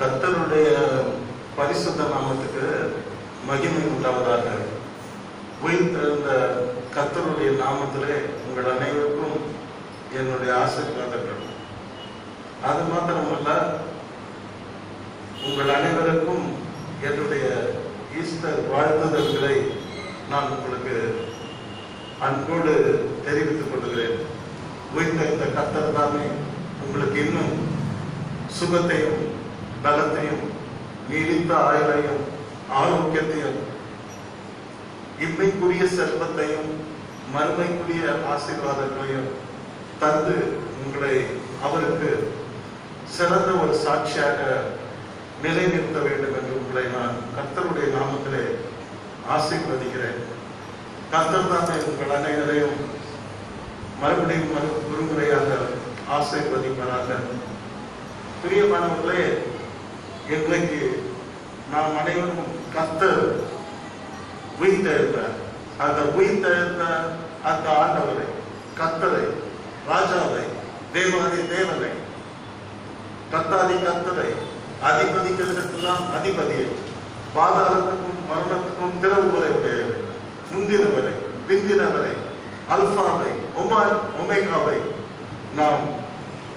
கர்த்தருடைய பரிசுத்த நாமத்துக்கு மகிமை உண்டாவதாக. உயிர்த்தெழுந்த கர்த்தருடைய நாமத்திலே உங்கள் அனைவருக்கும் என்னுடைய ஆசீர்வாதங்கள். அது மாத்திரமல்ல, உங்கள் அனைவருக்கும் என்னுடைய ஈஸ்டர் வாழ்த்துதல்களை நான் உங்களுக்கு அன்போடு தெரிவித்துக் கொள்கிறேன். உயிர்த்தெழுந்த கர்த்தர் தாமே உங்களுக்கு இன்னும் சுகத்தையும் பலத்தையும் நீடித்த ஆயுளையும் ஆரோக்கியத்தையும் இம்மைக்குரிய செல்வத்தையும் மறுமைக்குரிய ஆசீர்வாதங்களையும் தந்து உங்களை அவருக்கு சிறந்த ஒரு சாட்சியாக நிலைநிறுத்த வேண்டும் என்று உங்களை நான் கர்த்தருடைய நாமத்திலே ஆசீர்வதிக்கிறேன். கர்த்தர் தானே உங்கள் அனைவரையும் மறுபடியும் ஒருமுறையாக ஆசீர்வதிப்பதாக. பிரியமானவர்களே, இன்றைக்கு நாம் அனைவரும் கர்த்தர் உயிர்த்தெழுந்தார். அந்த உயிர்த்தெழுந்த அந்த ஆண்டவரை, கர்த்தரை, ராஜாவை, தேவாதி தேவனை, கர்த்தாதி கர்த்தரை, அதிபதிகளுக்கெல்லாம் அதிபதியை, பாதாளத்துக்கும் மரணத்துக்கும் திறவுகளை உடையவை, முந்தினவரை, பிந்தினவரை, அல்பாவை, ஒமேகாவை நாம்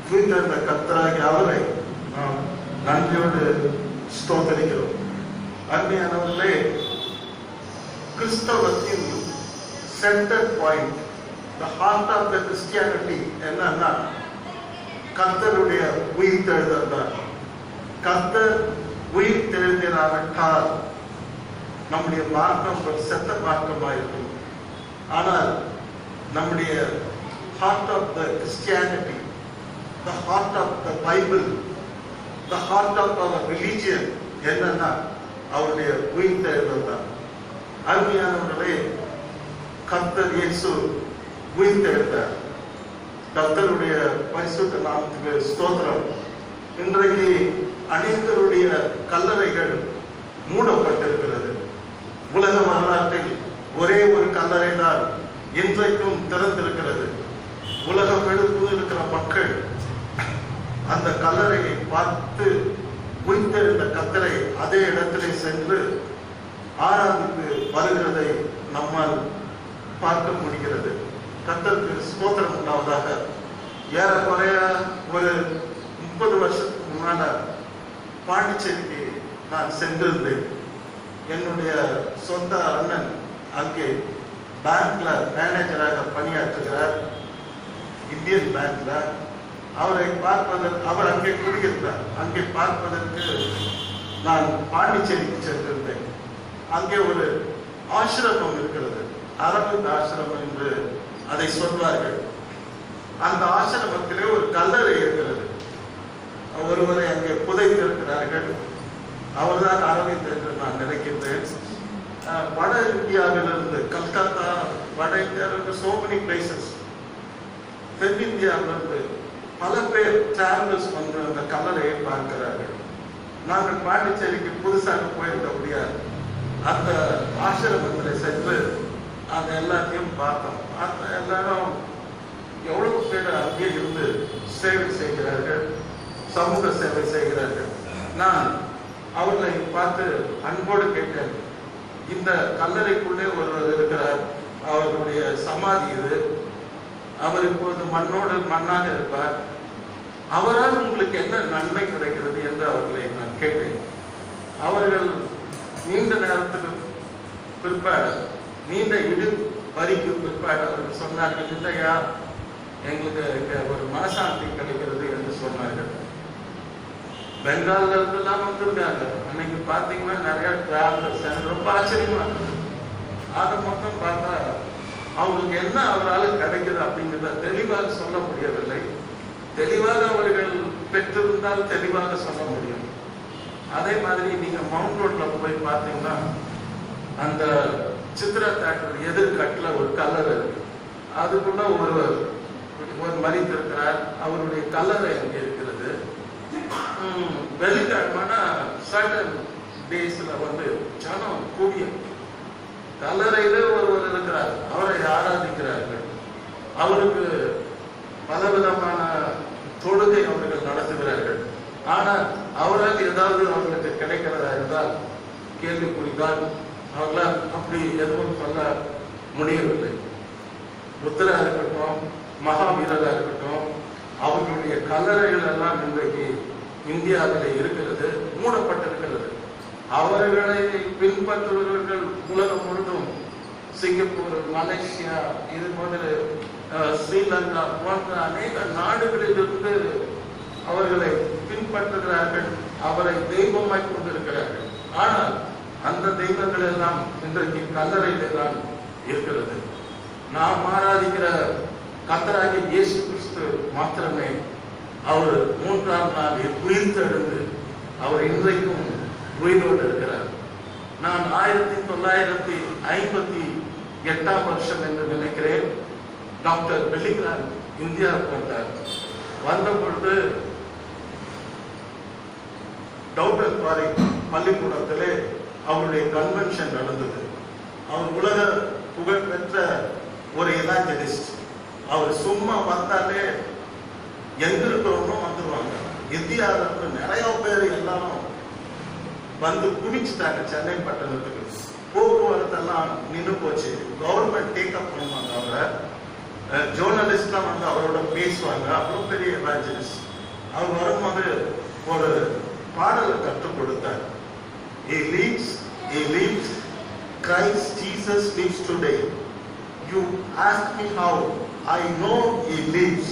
உயிர்த்தெழுந்த கர்த்தராகிய அவரை நாம் நன்றியோடு ஸ்தோத்திரிக்கிறோம். அருமையானவர்களே, கிறிஸ்தவத்தின் centre point, the heart of the Christianity என்னன்னா கர்த்தருடைய உயிர்த்தெழுதல் தான். கர்த்தர் உயிர்த்தெழுந்திராவிட்டால் நம்முடைய மார்க்கம் ஒரு செத்த மார்க்கமாயிருக்கும். ஆனால் நம்முடைய heart of the Christianity, the heart of the Bible, the heart of our religion என்னன்னா அவருடைய உயிர்த்தெழுதல் தான். அருமையானவர்களே, கர்த்தர் இயேசு உயிர்த்தெழுந்தார். கர்த்தருடைய பரிசுத்த நாமத்துக்கு ஸ்தோத்திரம். இன்றைக்கு அநேகருடைய கல்லறைகள் மூடப்பட்டிருக்கிறது. உலக வரலாற்றில் ஒரே ஒரு கல்லறை தான் இன்றைக்கும் திறந்திருக்கிறது. உலகம் முழுவதும் இருக்கிற மக்கள் அந்த கல்லறையை பார்த்து உயிர்த்தெழுந்த கர்த்தரை அதே இடத்திலே சென்று ஆராதித்து வருகிறதை நம்மால் பார்க்க முடிகிறது. கர்த்தருக்கு ஸ்தோத்திரம் உண்டாவதாக. ஏறக்குறைய ஒரு 30 வருஷத்துக்கு முன்னால பாண்டிச்சேரிக்கு நான் சென்றிருந்தேன். என்னுடைய சொந்த அண்ணன் அங்கே பேங்க்ல மேனேஜராக பணியாற்றுகிறார், இந்தியன் பேங்க்ல. அவரை பார்ப்பதற்கு, அவர் அங்கே குடியிருந்தார், அங்கே பார்ப்பதற்கு நான் பாண்டிச்சேரிக்கு சென்றிருந்தேன். அங்கே ஒரு ஆசிரமம் இருக்கிறது, அரவிந்த் ஆசிரமம் என்று அதை சொல்வார்கள். அந்த ஆசிரமத்திலே ஒரு கல்லறை இருக்கிறது. ஒருவரை அங்கே புதைத்திருக்கிறார்கள். அவர்தான் அரவிந்த் என்று நான் நினைக்கின்றேன். வட இந்தியாவிலிருந்து, கல்கத்தா, வட இந்தியாவிலிருந்து so many places, தென்னிந்தியாவிலிருந்து பல பேர் டிராவலர்ஸ் வந்து அந்த கல்லறையை பார்க்கிறார்கள். நாங்கள் பாண்டிச்சேரிக்கு புதுசாக போயிருக்க முடியாது. அந்த ஆசிரமத்தில் சென்று அந்த எல்லாத்தையும் பார்த்தோம். அந்த எல்லாரும் எவ்வளவு பேர் அங்கே இருந்து சேவை செய்கிறார்கள், சமூக சேவை செய்கிறார்கள். நான் அவர்களை பார்த்து அன்போடு கேட்டேன், இந்த கல்லறைக்குள்ளே ஒருவர் இருக்கிறார், அவர்களுடைய சமாதி இது, அவர் இப்போது மண்ணோடு மண்ணாக இருப்பார், அவரால் உங்களுக்கு என்ன நன்மை கிடைக்கிறது என்று அவர்களை நான் கேட்டேன். அவர்கள் நீண்ட நேரத்துக்கு பிற்பாடு, நீண்ட வரிக்கு பிற்பாடு அவர்கள் சொன்னார்கள், இல்லையா எங்களுக்கு இங்க ஒரு மனசாந்தி கிடைக்கிறது என்று சொன்னார்கள். பெங்கால்ல இருந்தெல்லாம் வந்திருக்காங்க. அன்னைக்கு பார்த்தீங்கன்னா நிறைய டிராவலர்ஸ். எனக்கு ரொம்ப ஆச்சரியமா இருக்கு. அதை மொத்தம் பார்த்தா அவங்களுக்கு என்ன அவரால் கிடைக்குது அப்படிங்கிறத தெளிவாக சொல்ல முடியவில்லை. தெளிவாக அவர்கள் பெற்றிருந்தால் தெளிவாக சொல்ல முடியும். அதே மாதிரி நீங்க மவுண்ட் ரோட்ல போய் பார்த்தீங்கன்னா அந்த சித்ரா தேட்டர் எதிர்கட்டில் ஒரு கல்லறை இருக்கு. அதுக்குள்ள ஒருவர் மறித்திருக்கிறார். அவருடைய கல்லறை அங்கே இருக்கிறது. வெள்ளிக்கிழமைனா சர்டன் டேஸ்ல வந்து ஜனம் கூடிய கல்லறையில ஒருவர் இருக்கிறார். அவரை ஆராதிக்கிறார்கள். அவருக்கு பலவிதமான தொழுகை அவர்கள் நடத்துகிறார்கள். ஆனால் அவரால் ஏதாவது அவர்களுக்கு கிடைக்கிறதா இருந்தால் கேள்விக்குறிதான். அவர்களால் அப்படி எதுவும் சொல்ல முடியவில்லை. புத்தரா இருக்கட்டும், மகாவீரரா இருக்கட்டும், அவர்களுடைய கல்லறைகள் எல்லாம் இன்றைக்கு இந்தியாவில் இருக்கிறது, மூடப்பட்டிருக்கிறது. அவர்களை பின்பற்றுபவர்கள் உலகம் முழுதும், சிங்கப்பூர், மலேசியா, இது போன்ற ஸ்ரீலங்கா போன்ற அநேக நாடுகளிலிருந்து அவர்களை பின்பற்றுகிறார்கள், அவரை தெய்வமாய் கொண்டிருக்கிறார்கள். ஆனால் அந்த தெய்வங்கள் எல்லாம் இன்றைக்கு கல்லறையிலே தான் இருக்கிறது. நாம் ஆராதிக்கிற கர்த்தராகிய இயேசு கிறிஸ்து மாத்திரமே அவர் 3ஆம் நாளில் உயிர்த்தெழுந்து அவர் இன்றைக்கும் உயிரோடு இருக்கிறார். நான் 1958 வருஷம் என்று நினைக்கிறேன், டாக்டர் பெல்லிகிராம் இந்தியாவுக்கு வந்தார். வந்த பொழுது டவுட்டர் பாரி பள்ளிக்கூடத்திலே அவருடைய கன்வென்ஷன் நடந்தது. அவர் உலக புகழ்பெற்ற ஒரு எவாஞ்சலிஸ்ட். அவர் சும்மா வந்தாலே எங்க இருக்கிறவங்க வந்துருவாங்க. இந்தியாவில் நிறைய பேர் எல்லாரும் வந்து குடிச்சுட்டாங்க. சென்னை பட்டணத்துக்கு போக்குவரத்தெல்லாம் நின்று போச்சு. கவர்மெண்ட் டேக்அப் பண்ணுவாங்க. அவரை ஜேர்னலிஸ்ட்லாம் வந்து அவரோட பேசுவாங்க. அவ்வளோ பெரிய எவாஞ்சலிஸ்ட். அவர் வரும்போது ஒரு பாடலை கற்றுக் கொடுத்தார். He lives, Christ Jesus lives today. You ask me how, I know He lives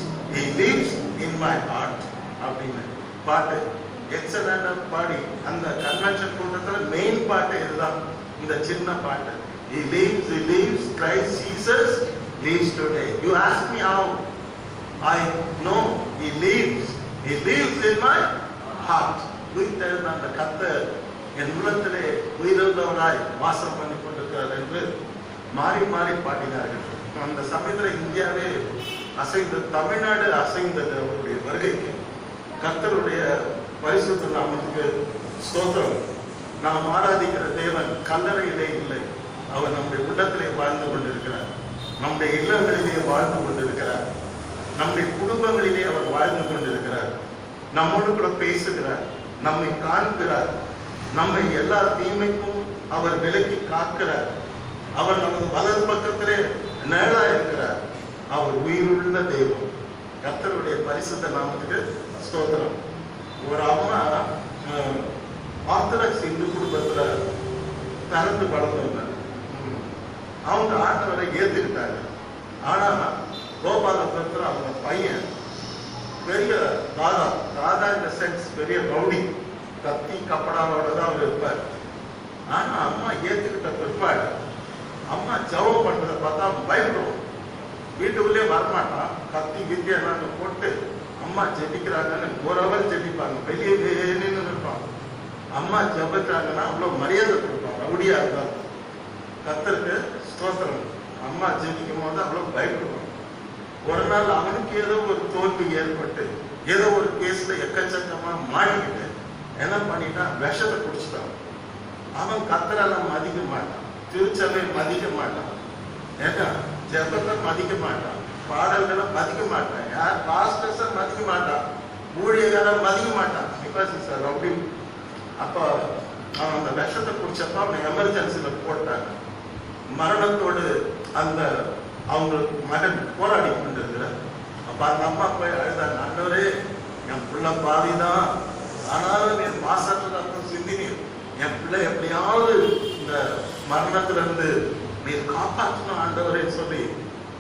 in my heart. அப்படின்னு பாட்டு எக்ஸலண்டா பாடி அந்த கன்வென்ஷன் கூட்டத்தில் மெயின் பாட்டு இதுதான், இந்த சின்ன பாட்டு. He lives, Christ Jesus lives today. You ask me how, I know He lives in my heart. உயிர்த்தெழுந்த அந்த கர்த்தர் என் உள்ளத்திலே உயிரிழந்தவராய் வாசம் பண்ணி கொண்டிருக்கிறார் என்று மாறி மாறி பாடினார்கள். அந்த சமயத்தில் இந்தியாவே அசைந்து, தமிழ்நாடு அசைந்தது அவருடைய வருகைக்கு. கர்த்தருடைய பரிசுத்த நாமத்துக்கு ஸ்தோத்திரம். நாம் ஆராதிக்கிற தேவன் கல்லறையிலே இல்லை, அவர் நம்முடைய உள்ளத்திலே வாழ்ந்து கொண்டிருக்கிறார். நம்முடைய இல்லங்களிலே வாழ்ந்து கொண்டிருக்கிறார். நம்முடைய குடும்பங்களிலே அவர் வாழ்ந்து கொண்டிருக்கிறார். நம்மோடு கூட பேசுகிறார், நம்மை காண்கிறார், நம்மை எல்லா தீமைக்கும் அவர் விலக்கி காக்கிறார். அவர் நமது வலது பக்கத்திலே நிழலா இருக்கிறார். அவர் உயிருள்ள தெய்வம். கர்த்தருடைய பரிசுத்த நாமத்துக்கு ஸ்தோத்திரம். ஒரு அம்மா ஆர்த்தடாக்ஸ் இந்து குடும்பத்துல பிறந்து வளர்ந்தவங்க. அவங்க ஆண்டவரை ஏத்துக்கிட்டாங்க. ஆனா கோபாலபுரத்துல அவங்க பையன் பெரிய தாதா இந்த சென்ஸ் பெரிய ரவுடி, கத்தி கப்படாவோட தான் அவர் இருப்பார். ஆனா அம்மா ஏத்துக்கிட்ட பிற்பாடு அம்மா ஜபம் பண்றதை பார்த்தா பயப்படுவோம். வீட்டுக்குள்ளே வரமாட்டான், கத்தி வித்தியாங்க போட்டு அம்மா ஜெபிக்கிறாங்கன்னு ஒரு அவர் ஜெபிப்பாங்க, வெளியே நின்று இருப்பாங்க. அம்மா ஜபிக்கிறாங்கன்னா அவ்வளவு மரியாதை கொடுப்பாங்க, ரவுடியா இருந்தாங்க. கர்த்தருக்கு ஸ்தோத்திரம். அம்மா ஜெபிக்கும் போது அவ்வளவு பயப்படுவாங்க. ஒரு நாள் அவனுக்கு ஏதோ ஒரு தோல்வி ஏற்பட்டு ஏதோ ஒரு கேஸ்ல எக்கச்சக்கமா மாட்டிக்கிட்டு என்ன பண்ணிட்டான், விஷத்தை குடிச்சிட்டான். அவன் கர்த்தரெல்லாம் மதிக்க மாட்டான், திருச்சபை மதிக்க மாட்டான், ஏன்னா ஜெபத்தை மதிக்க மாட்டான், பாடல்களை மதிக்க மாட்டான், யார் பாஸ்டர்ஸை மதிக்க மாட்டான், ஊழியர்களை மதிக்க மாட்டான். Because it's a rowdy. அப்போ அவன் அந்த விஷத்தை குடிச்சப்ப அவனை எமர்ஜென்சியில போட்டாங்க. மரணத்தோடு அந்த அவங்க மகன் போராடி கொண்டிருக்கிறார். அப்ப அந்த அம்மா போய் அழுதாங்க, ஆண்டவரே என் பிள்ளை பாதிதான், ஆனாலும் என் மாசத்துல சிந்தினீர், என் பிள்ளை எப்படியாவது இந்த மரணத்துல இருந்து நீர் காப்பாற்றணும் ஆண்டவரே சொல்லி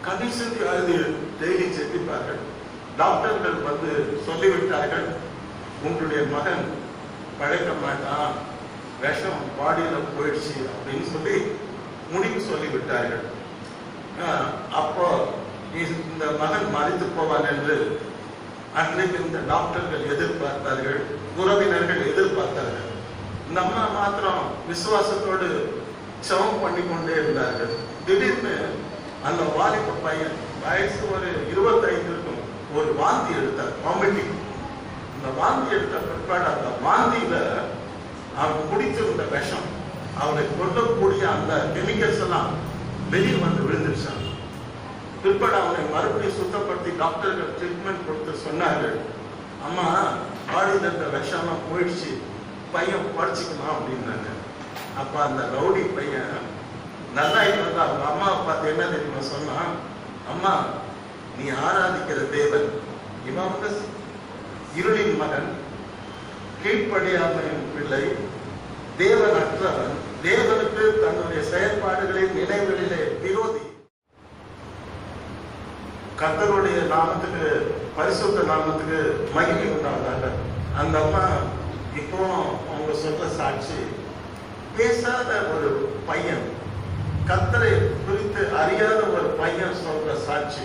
கடைசி அழுது டெய்லி ஜெபிப்பார்கள். டாக்டர்கள் வந்து சொல்லிவிட்டார்கள், உங்களுடைய மகன் பழைக்க மாட்டான், விஷம் பாடியில போயிடுச்சு அப்படின்னு சொல்லி முடிவு சொல்லிவிட்டார்கள். அப்போ இந்த மகன் மறித்து போவான் என்று அன்றைக்கு இந்த டாக்டர்கள் எதிர்பார்த்தார்கள், உறவினர்கள் எதிர்பார்த்தார்கள். இந்த அம்மா மாத்திரம் விசுவாசத்தோடு சவம் பண்ணி கொண்டே இருந்தார்கள். திடீர்னு அந்த வாலிப பையன் வயசு ஒரு 25 இருக்கும், ஒரு வாந்தி எடுத்தார், வாமிட்டிங். இந்த வாந்தி எடுத்த பிற்பாடு அந்த வாந்தியில அவன் குடித்திருந்த விஷம், அவனை கொல்லக்கூடிய அந்த கெமிக்கல்ஸ் எல்லாம் வெளியே வந்து விழுந்துருச்சான். பிற்பாடு அவனை மறுபடியும் சுத்தப்படுத்தி டாக்டர்கள் ட்ரீட்மெண்ட் கொடுத்து சொன்னார்கள், அம்மா பாடியில் இருக்க விஷம்லாம் போயிடுச்சு, பையன் படிச்சுக்கலாம் அப்படின்னாங்க. அப்ப அந்த ரவுடி பையன் நல்லா இருந்தா அவங்க அம்மாவை பார்த்து என்ன தெரியுமா சொன்னான், அம்மா நீ ஆராதிக்கிற தேவன் இவன் வந்து இருளின் மகன், கீழ்ப்படியாமையின் பிள்ளை, தேவன் அற்றவன், தேவனுக்கு தன்னுடைய செயல்பாடுகளின் நினைவுகளிலே விரோதி. கர்த்தருடைய நாமத்துக்கு, பரிசுத்த நாமத்துக்கு மகிமை உண்டாங்க. அந்த அம்மா இப்போ அவங்க சொல்ற சாட்சி, பேசாத ஒரு பையன், கர்த்தரை குறித்து அறியாத ஒரு பையன் சொல்ற சாட்சி,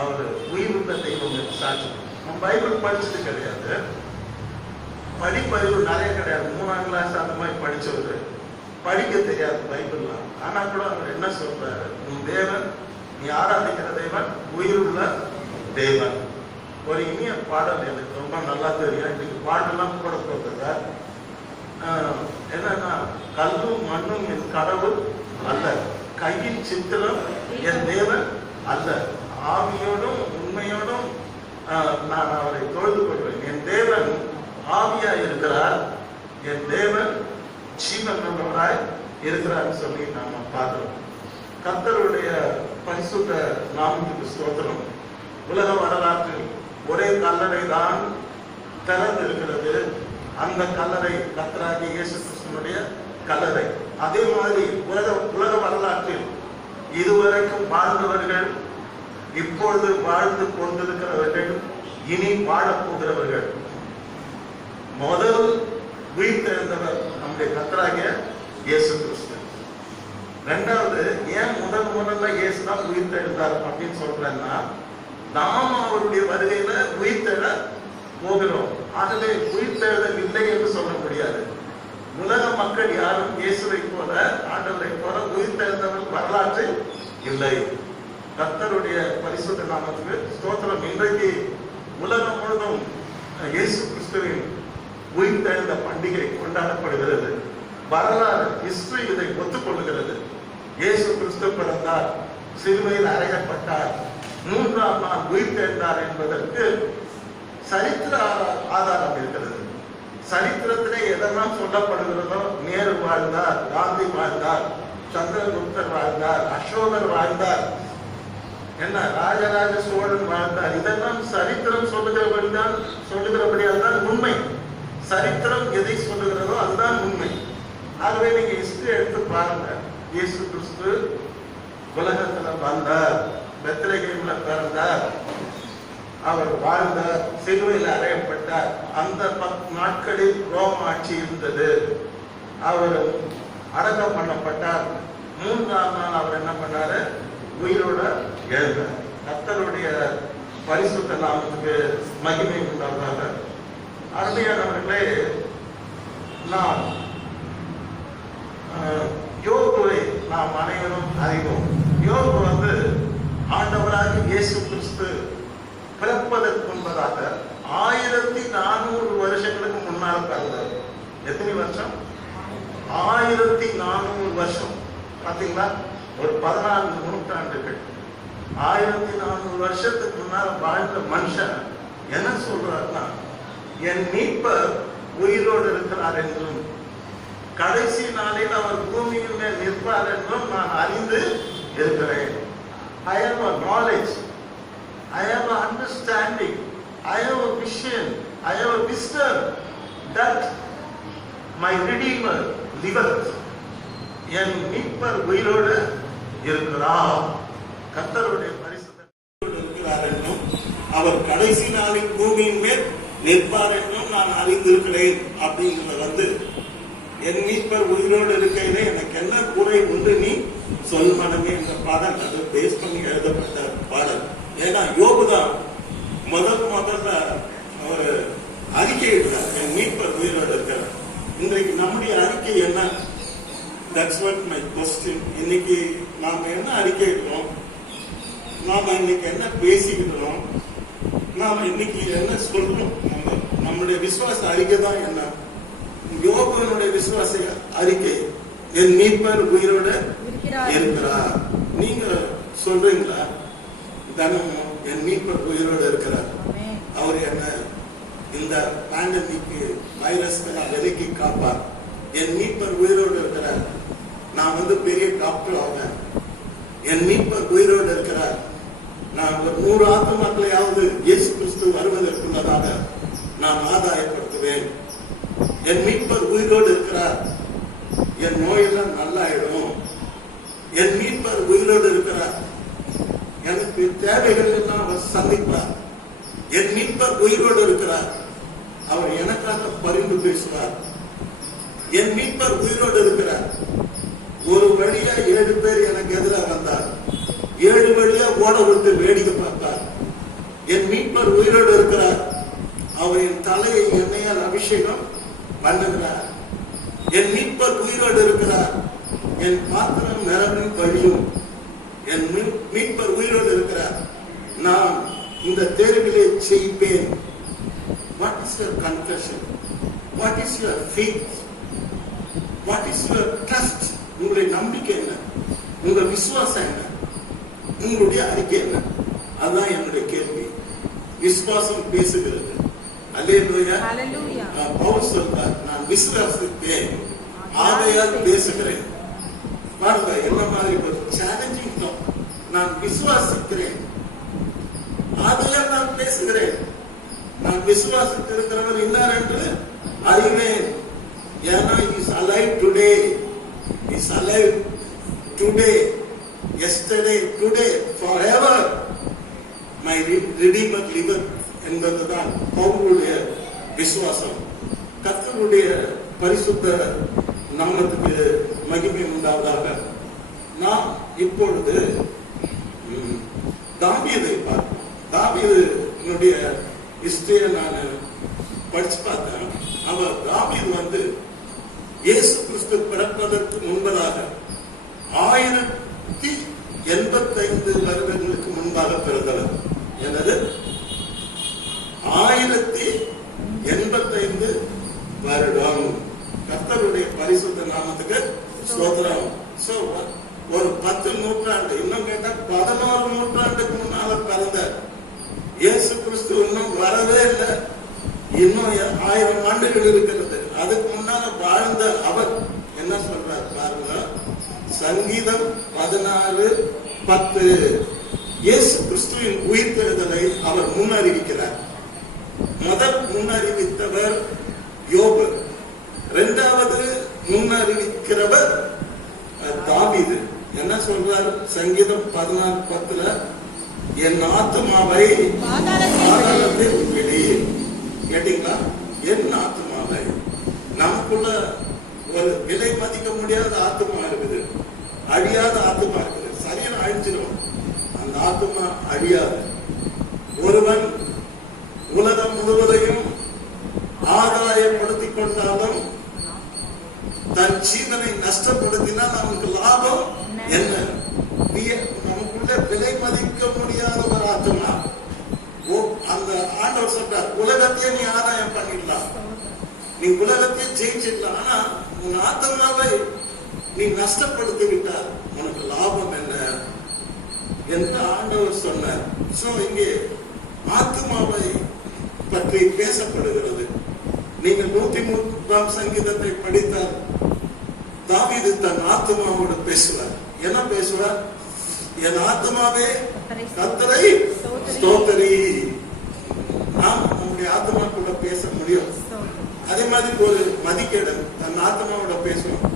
அவர் உயிருள்ள தெய்வம் சாட்சி. நம்ம பைபிள் படிச்சது கிடையாது, படிப்பறிவு நிறைய கிடையாது, 3ஆம் கிளாஸ் அந்த மாதிரி படிச்சவர், படிக்க தெரியாது பைபிள்லாம். ஆனா கூட அவர் என்ன சொல்றாரு, உன் தேவன், நீ ஆராதிக்கிற தேவன் உயிருள்ள தேவன். ஒரு இனிய பாடல் எனக்கு ரொம்ப நல்லா தெரியும், இன்னைக்கு பாடலாம் கூட போகிறத என்னன்னா, கல்லும் மண்ணும் என் கடவுள் அல்ல, கையின் சித்திரம் என் தேவன் அல்ல, ஆவியோடும் உண்மையோடும் நான் அவரை தொழுது கொள்வேன். என் தேவன் ஆவியாய் இருக்கிறார், என் தேவன் ஜீவன் உள்ளவராய் இருக்கிறார் சொல்லி நாம பார்க்கிறோம். கர்த்தருடைய பரிசுத்த நாமத்துக்கு ஸ்தோத்திரம். உலக வரலாற்றில் ஒரே கல்லறை தான் திறந்து இருக்கிறது, அந்த கல்லறை கர்த்தராகிய இயேசு கிறிஸ்துவினுடைய கல்லறை. அதே மாதிரி உலக வரலாற்றில் இதுவரைக்கும் வாழ்ந்தவர்கள், இப்பொழுது வாழ்ந்து கொண்டிருக்கிறவர்கள், இனி வாழப் போகிறவர்கள், முதல் உயிர்த்தெழுந்தவர் நம்முடைய கர்த்தராகிய இயேசு கிறிஸ்து. ரெண்டாவது, ஏன் முதல்ல இயேசு தான் உயிர்த்தெழுந்தார் அப்படின்னு சொல்றேன்னா, நாம் அவருடைய வருகையில உயிர்த்தெழ போகிறோம். ஆகவே உயிர்த்தெழுதல் இல்லை என்று சொல்ல முடியாது. உலக மக்கள் யாரும் இயேசுவை போல, ஆண்டவரை போல உயிர்த்தெழுந்தவர் வரலாற்றில் இல்லை. கர்த்தருடைய பரிசுத்த நாமத்துக்கு ஸ்தோத்திரம். இன்றைக்கு உலகம் முழுதும் இயேசு கிறிஸ்துவின் உயிர்த்தெழுந்த பண்டிகை கொண்டாடப்படுகிறது. வரலாறு, ஹிஸ்டரி இதை ஒத்துக்கொள்கிறது. இயேசு கிறிஸ்து பிறந்தார், சிலுவையில் அறையப்பட்டார், 3ஆம் நாள் உயிர்த்தெழுந்தார் என்பதற்கு சரித்திர ஆதாரம் இருக்கிறது. சரித்திரத்திலே எதெல்லாம் சொல்லப்படுகிறதோ, நேரு வாழ்ந்தார், காந்தி வாழ்ந்தார், சந்திரகுப்தர் வாழ்ந்தார், அசோகர் வாழ்ந்தார், என்ன ராஜராஜ சோழன் வாழ்ந்தார், இதெல்லாம் சரித்திரம் சொல்லுகிறபடியால் தான் உண்மை. சரித்திரம் எதை சொல்லுகிறதோ அதுதான் உண்மை. ஆகவே நீங்க ஹிஸ்டரி எடுத்து பாருங்க. இயேசு கிறிஸ்து உலகத்துல வந்தார், பெத்லகேம்ல பிறந்தார், அவர் வாழ்ந்தார், சிலுவையில் அறையப்பட்டார். அந்த 10 நாட்களில் ரோம் ஆட்சி இருந்தது. அவர் அடக்கம் பண்ணப்பட்டார். 3ஆம் நாள் அவர் என்ன பண்ணாரு, உயிரோட எழுந்தார். கர்த்தருடைய பரிசுத்த நாமத்துக்கு மகிமை உண்டாவதாக. அருமையானவர்களே, நாம் யோபுவை நாம் அனைவரும் அறிவோம். யோபு வந்து ஆண்டவராக இயேசு கிறிஸ்து பிறப்பதற்கு முன்பதாக 1400 வருஷங்களுக்கு முன்னால் பிறந்தார். எத்தனை வருஷம்? 1400 வருஷம். பாத்தீங்களா, ஒரு 14 நூற்றாண்டுகள். 1400 வருஷத்துக்கு முன்னால் வாழ்ந்த மனுஷன் என்ன சொல்றாருன்னா, என் மீட்பர் உயிரோடு இருக்கிறார் என்றும், கடைசி நாளில் அவர் பூமியின் மேல் நிற்பார் என்றும் நான் அறிந்து இருக்கிறேன். I have a knowledge, I have a understanding, I have a vision, I have a wisdom that my Redeemer liveth. என் மீட்பர் உயிரோடு இருக்கிறார். கர்த்தருடைய பரிசுத்தர் இருக்கிறார் என்றும், அவர் கடைசி நாளில் பூமியின் மேல் நிற்பார் என்றும் நான் அறிந்திருக்கிறேன். அப்படிங்கிறது வந்து, என் மீட்பர் உயிரோடு இருக்கையிலே எனக்கு என்ன குறை உண்டு நீ சொல் மனமே என்ற பாடல், அதை பேஸ் பண்ணி எழுதப்பட்ட பாடல். ஏன்னா யோபுதான் முதல்ல அவர் அறிக்கையிடுறார், என் மீட்பர் உயிரோடு இருக்கிறார். இன்றைக்கு நம்முடைய அறிக்கை என்ன? That's what my question. இன்னைக்கு நாம என்ன அறிக்கையிடுறோம்? நாம இன்னைக்கு என்ன பேசிக்கிட்டோம்? நாம இன்னைக்கு என்ன சொல்றோம்? நம்முடைய விசுவாச அறிக்கை தான் என்ன? யோபுவினுடைய விசுவாச அறிக்கை, என் மீட்பர் உயிரோட இருக்கிறார். நீங்க சொல்றீங்களா? தினமும் என் மீட்பர் உயிரோட இருக்கிறார், அவர் என்ன இந்த பேண்டமிக் வைரஸ்க்கு விலைக்கு காப்பார். என் மீட்பர் உயிரோடு இருக்கிறார். நான் பெரிய டாக்டர் ஆவேன். என் மீட்பர் உயிரோடு இருக்கிறார். நான் 100 ஆத்மாக்களையாவது இயேசு கிறிஸ்து வருவதற்குள்ளதாக நான் ஆதாயப்படுத்துவேன். என் மீட்பர் உயிரோடு இருக்கிறார். என் நோயெல்லாம் நல்லாயிடும். என் மீட்பர் உயிரோடு இருக்கிறார். எனக்கு தேவைகள் எல்லாம் அவர் சந்திப்பார். என் மீட்பர் உயிரோடு இருக்கிறார். அவர் எனக்காக பரிந்து பேசுவார். என் மீட்பர் உயிரோடு இருக்கிறார். ஒரு வழியா 7 பேர் எனக்கு எதிராக வந்தார். 7 வழியா ஓட விட்டு வேடிக்கை பார்த்தார். என் மீட்பர் உயிரோடு இருக்கிறார். அவரின் தலையை எண்ணெயால் அபிஷேகம் பண்ணுகிறார். என் மீட்பர் உயிரோடு இருக்கிறார். என் பாத்திரம் நிரம்பி வழியும். என் மீட்பர் உயிரோடு இருக்கிறார். நான் இந்த தேர்விலே செய்ப்பேன். What is your confession? What is your faith? What is your trust? உங்களுடைய நம்பிக்கை என்ன? உங்க விசுவாசம் என்ன? உங்களுடைய அறிக்கை என்ன? அதுதான் என்னுடைய கேள்வி. விசுவாசம் பேசுகிறது. அல்லேலூயா. பவுல் சொல்றார், நான் விசுவாசித்தேன் ஆகையால் பேசுகிறேன். பாருங்க, என்ன மாதிரி ஒரு சேலஞ்சிங் தான். நான் விசுவாசிக்கிறேன் ஆகையால் நான் பேசுகிறேன். நான் விசுவாசித்திருக்கிறவர் இன்னார் என்று அறிவேன். ஏன்னா is alive today, is alive today, yesterday, today, forever. My redeemer liveth என்பதுதான் பவுலுடைய விசுவாசம். கர்த்தருடைய பரிசுத்த நாமத்துக்கு மகிமை உண்டாவதாக. நாம் இப்பொழுது தாவீதை பார்ப்போம். தாவீதுடைய ஹிஸ்டரியை நான் படிச்சு பார்த்தேன். அவர் தாவீது இயேசு கிறிஸ்து பிறப்பதற்கு முன்பதாக 1085 வருடங்களுக்கு முன்பாக பிறந்தவர். எனது 1085 வருடம். கர்த்தருடைய பரிசுத்த நாமத்துக்கு ஸ்தோத்திரம். ஒரு 10 நூற்றாண்டு, இன்னும் கேட்டா 11 நூற்றாண்டுக்கு முன்னால பிறந்த இயேசு கிறிஸ்து இன்னும் வரவே இல்லை. இன்னும் 1000 ஆண்டுகள் இருக்கிறது. அதுக்கு முன்னால வாழ்ந்த அவர் என்ன சொல்றார் பாருங்க. சங்கீதம் 16:10 இயேசு கிறிஸ்துவின் உயிர்த்தெழுதலை அவர் முன்னறிவிக்கிறார். முதல் முன்னறிவித்தவர் யோபு. இரண்டாவது முன்னறிவிக்கிறவர் தாவீது. என்ன சொல்றார்? சங்கீதம் 16:10 என் ஆத்துமாவை பாதாளத்தில் விடு. கேட்டீங்களா? என் ஆத்துமாவை. நமக்குள்ள ஒரு விலை மதிக்க முடியாத ஆத்துமா இருக்குது, அழியாத ஆத்துமா இருக்குது. சரீரம் அழிஞ்சிடும், அந்த ஆத்துமா அழியாது. ஒருவன் உலகம் முழுவதையும் ஆதாயப்படுத்திக் கொண்டாலும் தன் ஜீவனை நஷ்டப்படுத்தினால் அவனுக்கு லாபம் என்ன? நமக்குள்ள விலை மதிக்க முடியாத ஒரு ஆத்துமா. அந்த ஆண்டவர் சொல்றார், உலகத்தையே நீ ஆதாயம் பண்ணிடலாம், நீ உலகத்தையே ஜெயிச்சிடலாம், ஆனா உன் ஆத்மாவை நீ நஷ்டப்படுத்தி விட்டார், உனக்கு லாபம் என்ன என்று ஆண்டவர் சொன்னார். சோ இங்கே ஆத்மாவை பற்றி பேசப்படுகிறது. நீங்கள் 103ஆம் சங்கீதத்தை படித்தால் தாவீது தன் ஆத்மாவோடு பேசுவார். என்ன பேசுவார்? என் ஆத்மாவே கர்த்தரை ஸ்தோத்திரி. நாம் நம்முடைய ஆத்மா கூட பேச முடியும். அதே மாதிரி ஒரு மதிக்கேடன் தன் ஆத்மாவோட பேசுவோம்.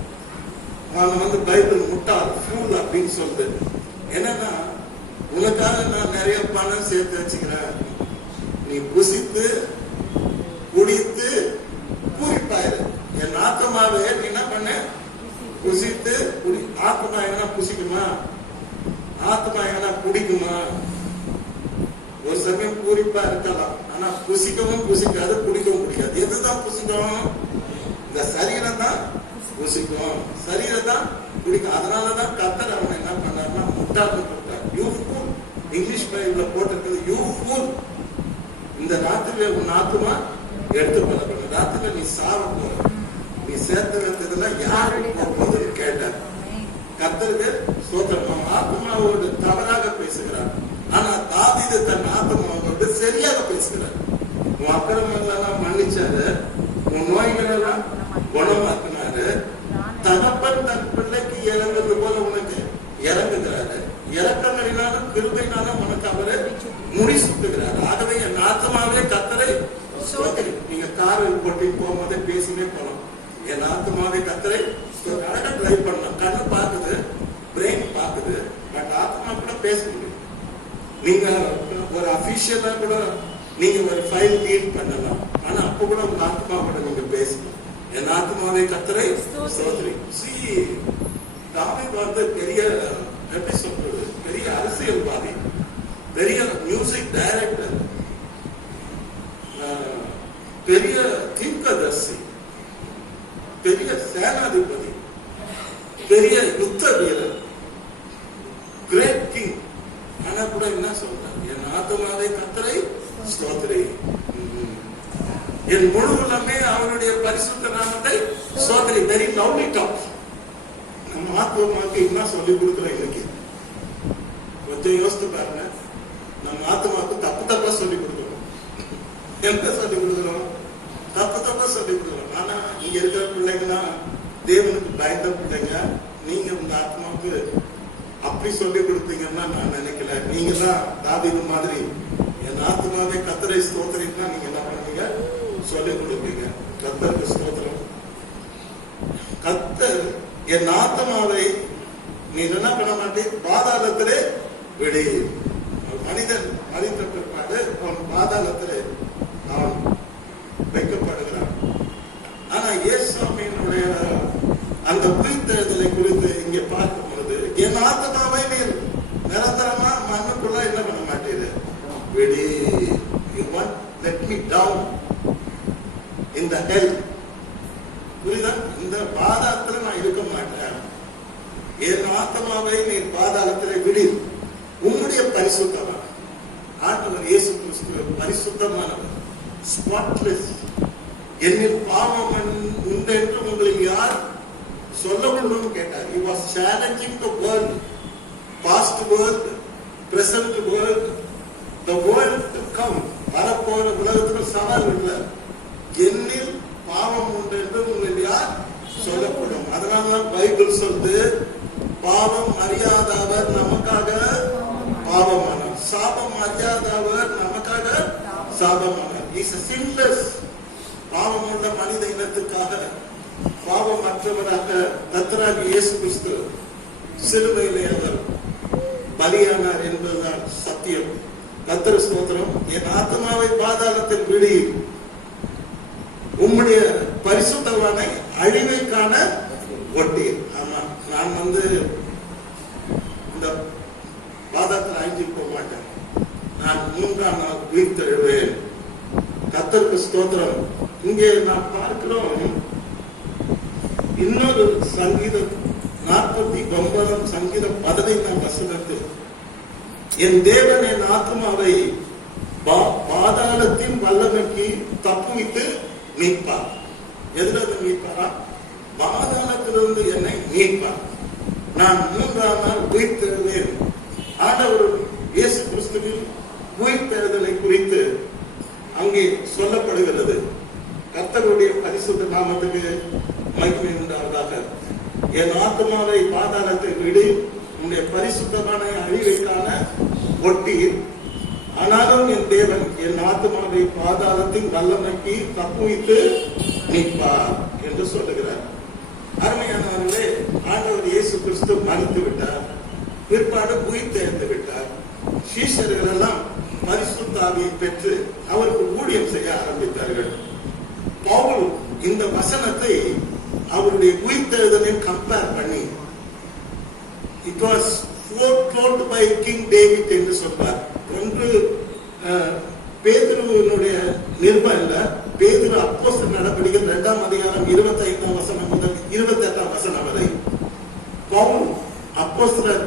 அவன் பைபிள் முட்டாள், ஃபூல் அப்படின்னு சொல்லுது. என்னன்னா, உனக்காக நான் நிறைய பணம் சேர்த்து வச்சுக்கிறேன், நீ புசித்து குடித்து பூரிப்பாயிரு. என் ஆத்மாவே நீ என்ன பண்ண? புசித்து குடி. ஆத்மா எங்கன்னா புசிக்குமா? ஆத்மா எங்கன்னா குடிக்குமா? ஒரு சமயம் பூரிப்பா இருக்கலாம், ஆனா புசிக்கவும் புசிக்காது, குடிக்கவும் குடிக்காது. எதுதான் புசிக்கும்? இந்த சரீரம் தான் புசிக்கும், சரீரம் தான் குடிக்கும். அதனாலதான் கர்த்தர் அவன் என்ன பண்ணாருன்னா முட்டாள்னு கொடுத்தார். You pool. இங்கிலீஷ் பைபிள்ல போட்டிருக்கிறது யூ ஃபூல். இந்த ராத்திரில உன் ஆத்மா எடுத்துக்கொள்ள, ராத்திரில நீ சாவ போற, நீ சேர்த்து வைத்ததெல்லாம் யாரு போகுதுன்னு கேட்டார். கர்த்தருக்கு ஸ்தோத்திரம். ஆத்மாவோடு தவறாக பேசுகிறார், ஆனா தாவீது தன் ஆத்மாவோடு சரியாக பேசுகிறார். உன் அக்கிரமங்களெல்லாம் மன்னிச்சாரு, உன் நோய்களெல்லாம் குணமாக்குனாரு. தகப்பன் தன் பிள்ளைக்கு இறங்குறது போல உனக்கு இறங்குகிறாரு. இறக்கங்களினாலும் கிருபையினாலும் உனக்கு அவரை முடி சுத்துகிறாரு. ஆகவே என் ஆத்மாவே கர்த்தரை ஸ்தோத்திரி. நீங்க கார் போட்டி போகும்போதே பேசினே போனோம். என் ஆத்மாவே கர்த்தரை அழகா டிரைவ் பண்ணலாம். கண்ணு பார்க்குது, பிரெயின் பார்க்குது, பட் ஆத்மா கூட பேச முடியும். நீங்க ஒரு அபிஷியலா கூட நீங்க ஒரு ஃபைல் ரீட் பண்ணலாம். ஆனா அப்ப கூட உங்க ஆத்மா கூட நீங்க பேசணும். என் ஆத்மாவே கர்த்தரை ஸ்தோத்திரி. தாவீது வந்து பெரிய எப்படி சொல்றது, பெரிய அரசியல்வாதி, பெரிய மியூசிக் டைரக்டர், பெரிய தீர்க்கதரிசி, பெரிய சேனாதிபதி, பெரிய யுத்த வீரர், கிரேட் கிங். ஆனா கூட என்ன சொல்றாரு, என் ஆத்மாவை கர்த்தரை ஸ்தோத்திரி. என் முழு உள்ளமே அவருடைய பரிசுத்த நாமத்தை ஸ்தோத்திரி. Very lovely talk. நம்ம ஆத்மாவுக்கு என்ன சொல்லி கொடுக்குறோம் இன்னைக்கு? கொஞ்சம் யோசித்து பாருங்க. நம்ம ஆத்மாவுக்கு தப்பு தப்பா சொல்லி கொடுக்குறோம். என்ன சொல்லி கொடுக்குறோம்? தப்பு தப்பா சொல்லி கொடுக்குறோம். ஆனா இங்க இருக்கிற பிள்ளைங்கன்னா தேவனுக்கு பயந்த பிள்ளைங்க. நீங்க உங்க ஆத்மாவுக்கு அப்படி சொல்லி கொடுத்தீங்கன்னா நான் நினைக்கல. நீங்க தான் தாவீது மாதிரி என் ஆத்மாவே கர்த்தரை ஸ்தோத்திரின்னா நீங்க என்ன பண்ணுவீங்க? சொல்லி கொடுப்பீங்க. கர்த்தருக்கு ஸ்தோத்திரம். கர்த்தர் என் ஆத்மாவை நீ என்ன பண்ண மாட்டேன், பாதாளத்திலே விடு. மனிதன் மனித பிற்பாடு அவன் பாதாளத்திலே அவன் வைக்கப்படுகிறான். ஆனா இயேசுவினுடைய அந்த உயிர்த்தெழுதலை குறித்து இங்கே பார்க்கும் பொழுது என் ஆத்மாவை நீ நிரந்தரமா மண்ணுக்குள்ள என்ன பண்ண மாட்டேன், விடு. You want let me down in the hell. புரியுதா? இந்த பாதாளத்துல நான் இருக்க மாட்டேன். என் ஆத்மாவை நீ பாதாளத்தில் விடு. உம்முடைய பரிசுத்தவான் ஆண்டவர் இயேசு கிறிஸ்து பரிசுத்தமானவர், ஸ்பாட்லெஸ். என்னில் பாவம் உண்டு என்று உங்களுக்கு யார் சொல்ல முடியும் கேட்டார். He was challenging the world, past world, present world, the world to come. வரப்போற உலகத்துக்கு சவால் இல்லை. என்னில் பாவம் உண்டு என்று உங்களுக்கு யார் சொல்லப்படும். அதனாலதான் பைபிள் சொல்லுது, பாவம் அறியாதவர் நமக்காக பாவமானார், சாபம் அறியாதவர் நமக்காக சாபமானார். Is sinless. பாவம் உள்ள மனித இனத்துக்காக பாவமற்றவராக கர்த்தராகிய இயேசு கிறிஸ்து சிலுவையிலே அவர் பலியானார் என்பதுதான் சத்தியம். கர்த்தர் ஸ்தோத்திரம். என் ஆத்மாவை பாதாளத்தில் விடு, உம்முடைய பரிசுத்தவானை அழிவை காண ஒட்டி. ஆமா, நான் வந்து இந்த பாதாளத்தில் அழிஞ்சு போக மாட்டேன். நான் 3ஆம் நாள் உயிர்த்தெழுவேன். கர்த்தருக்கு ஸ்தோத்திரம். இங்கே நாம் பார்க்கிறோம் இன்னொரு சங்கீதம் 49 சங்கீதம் 15ஆம் வசனத்தில், என் தேவன் என் ஆத்மாவை பாதாளத்தின் வல்லமைக்கு தப்புவித்து மீட்பார். எதுல மீட்பாரா? பாதாளத்திலிருந்து என்னை மீட்பார். நான் 3ஆம் நாள் உயிர்த்தெழுவேன். ஆண்டவர் இயேசு கிறிஸ்துவின் உயிர்த்தெழுதலை குறித்து அங்கே சொல்லப்படுகிறது. கர்த்தருடைய பரிசுத்த நாமத்துக்கு மகிமை உண்டாவதாக. என் ஆத்மாவை பாதாளத்தை விடு, உன்னுடைய பரிசுத்தமான அழிவைக்கான ஒட்டி. ஆனாலும் என் தேவன் என் ஆத்மாவை பாதாளத்தின் வல்லமைக்கு தப்புவித்து மீட்பார் என்று சொல்லுகிறார். அருமையானவர்களே, ஆண்டவர் இயேசு கிறிஸ்து மறித்து விட்டார். பிற்பாடு உயிர்த்தெழுந்து விட்டார். சீஷர்கள் எல்லாம் பரிசுத்த ஆவியை பெற்று அவருக்கு ஊழியம் செய்ய ஆரம்பித்தார்கள். பவுல் இந்த வசனத்தை அவருடைய உயிர்த்தெழுதலை கம்பேர் பண்ணி, it was foretold by King David என்று சொல்வார். ஒன்று பேதுருவினுடைய நிருபம் இல்ல, பேதுரு அப்போஸ்தலர் நடவடிக்கைகள் 2ஆம் அதிகாரம் 25ஆம் வசனம் முதல் 28ஆம் வசனம் வரை, பவுல் அப்போஸ்தலர்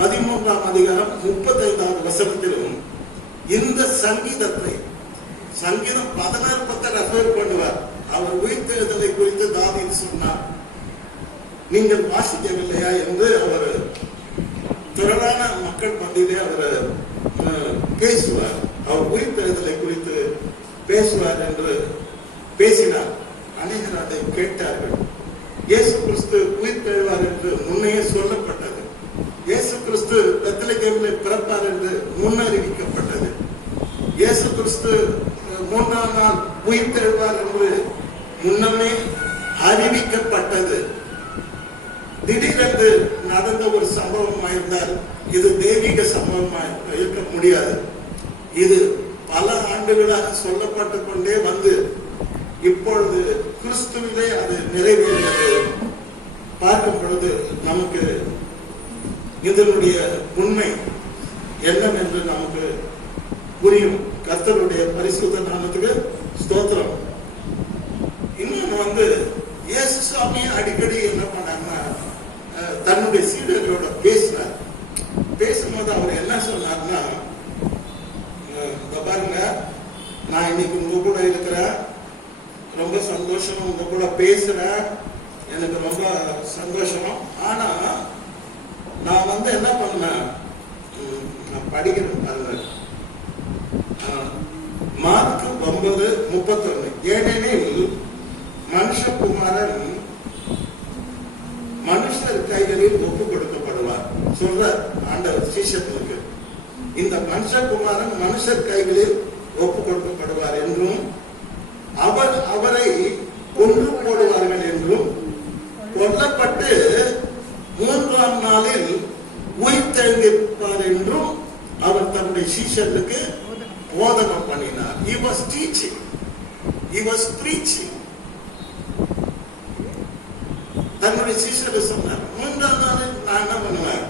13ஆம் அதிகாரம் 35ஆவது வசனத்திலும் இந்த சங்கீதத்தை, சங்கீதம் 16 ரெஃபர் பண்ணுவார். அவர் உயிர்த்தெழுதலை குறித்து தாவீது சொன்னார். நீங்கள் வாசிக்கவில்லையா என்று அவர் திரளான மக்கள் மத்தியிலே அவர் பேசுவார். அவர் உயிர்த்தெழுதலை குறித்து பேசுவார் என்று பேசினார். அநேகர் அதை கேட்டார்கள். இயேசு கிறிஸ்து உயிர் பெறுவார் என்று முன்னையே சொல்லப்பட்டது. இயேசு கிறிஸ்து பெத்லகேமில் பிறப்பார் என்று முன்னறிவிக்கப்பட்டது. இயேசு கிறிஸ்து 3ஆம் நாள் உயிர் பெறுவார் என்று முன்னமே அறிவிக்கப்பட்டது. திடீரென்று நடந்த ஒரு சம்பவமாக இருந்தால் இது தெய்வீக சம்பவமாக இருக்க முடியாது. இது பல ஆண்டுகளாக சொல்லப்பட்டு கொண்டே வந்து இப்பொழுது கிறிஸ்துவிலே அது நிறைவேறியது பார்க்கும் பொழுது நமக்கு இதனுடைய உண்மை என்னவென்று நமக்கு புரியும். கர்த்தருடைய பரிசுத்த நாமத்துக்கு ஸ்தோத்திரம். இன்னொன்னு இயேசு சுவாமி அடிக்கடி என்ன பண்ணாங்கன்னா தன்னுடைய சீடர்களோட பேசினார். பேசும்போது அவர் என்ன சொன்னார்னா, பாருங்க, நான் இன்னைக்கு உங்க கூட இருக்கிறேன், ரொம்ப சந்தோஷம், உங்க கூட பேசுறேன், எனக்கு ரொம்ப சந்தோஷம். ஆனா நான் என்ன பண்ணேன், நான் படிக்கிறேன் பாருங்க, மார்க்கு 9:31. ஏனெனில் மனுஷகுமாரன் மனுஷர் கைகளில் ஒப்பு கொடுக்கப்படுவார் சொல்ற ஆண்டவர் சீஷர்களுக்கு. இந்த மனுஷகுமாரன் மனுஷர் கைகளில் ஒப்பு கொடுக்கப்படுவார் என்றும் அவரை கொன்று போடுவார்கள் என்றும் கொல்லப்பட்டு 3ஆம் நாளில் உயிர்த்தெழுந்திருப்பார் என்றும் அவர் தன்னுடைய சீஷர்களுக்கு போதனம் பண்ணினார். He was teaching. He was preaching. தன்னுடைய சீஷர்கள் சொன்னார், 3ஆம் நாளில் நான் என்ன பண்ணுவேன்,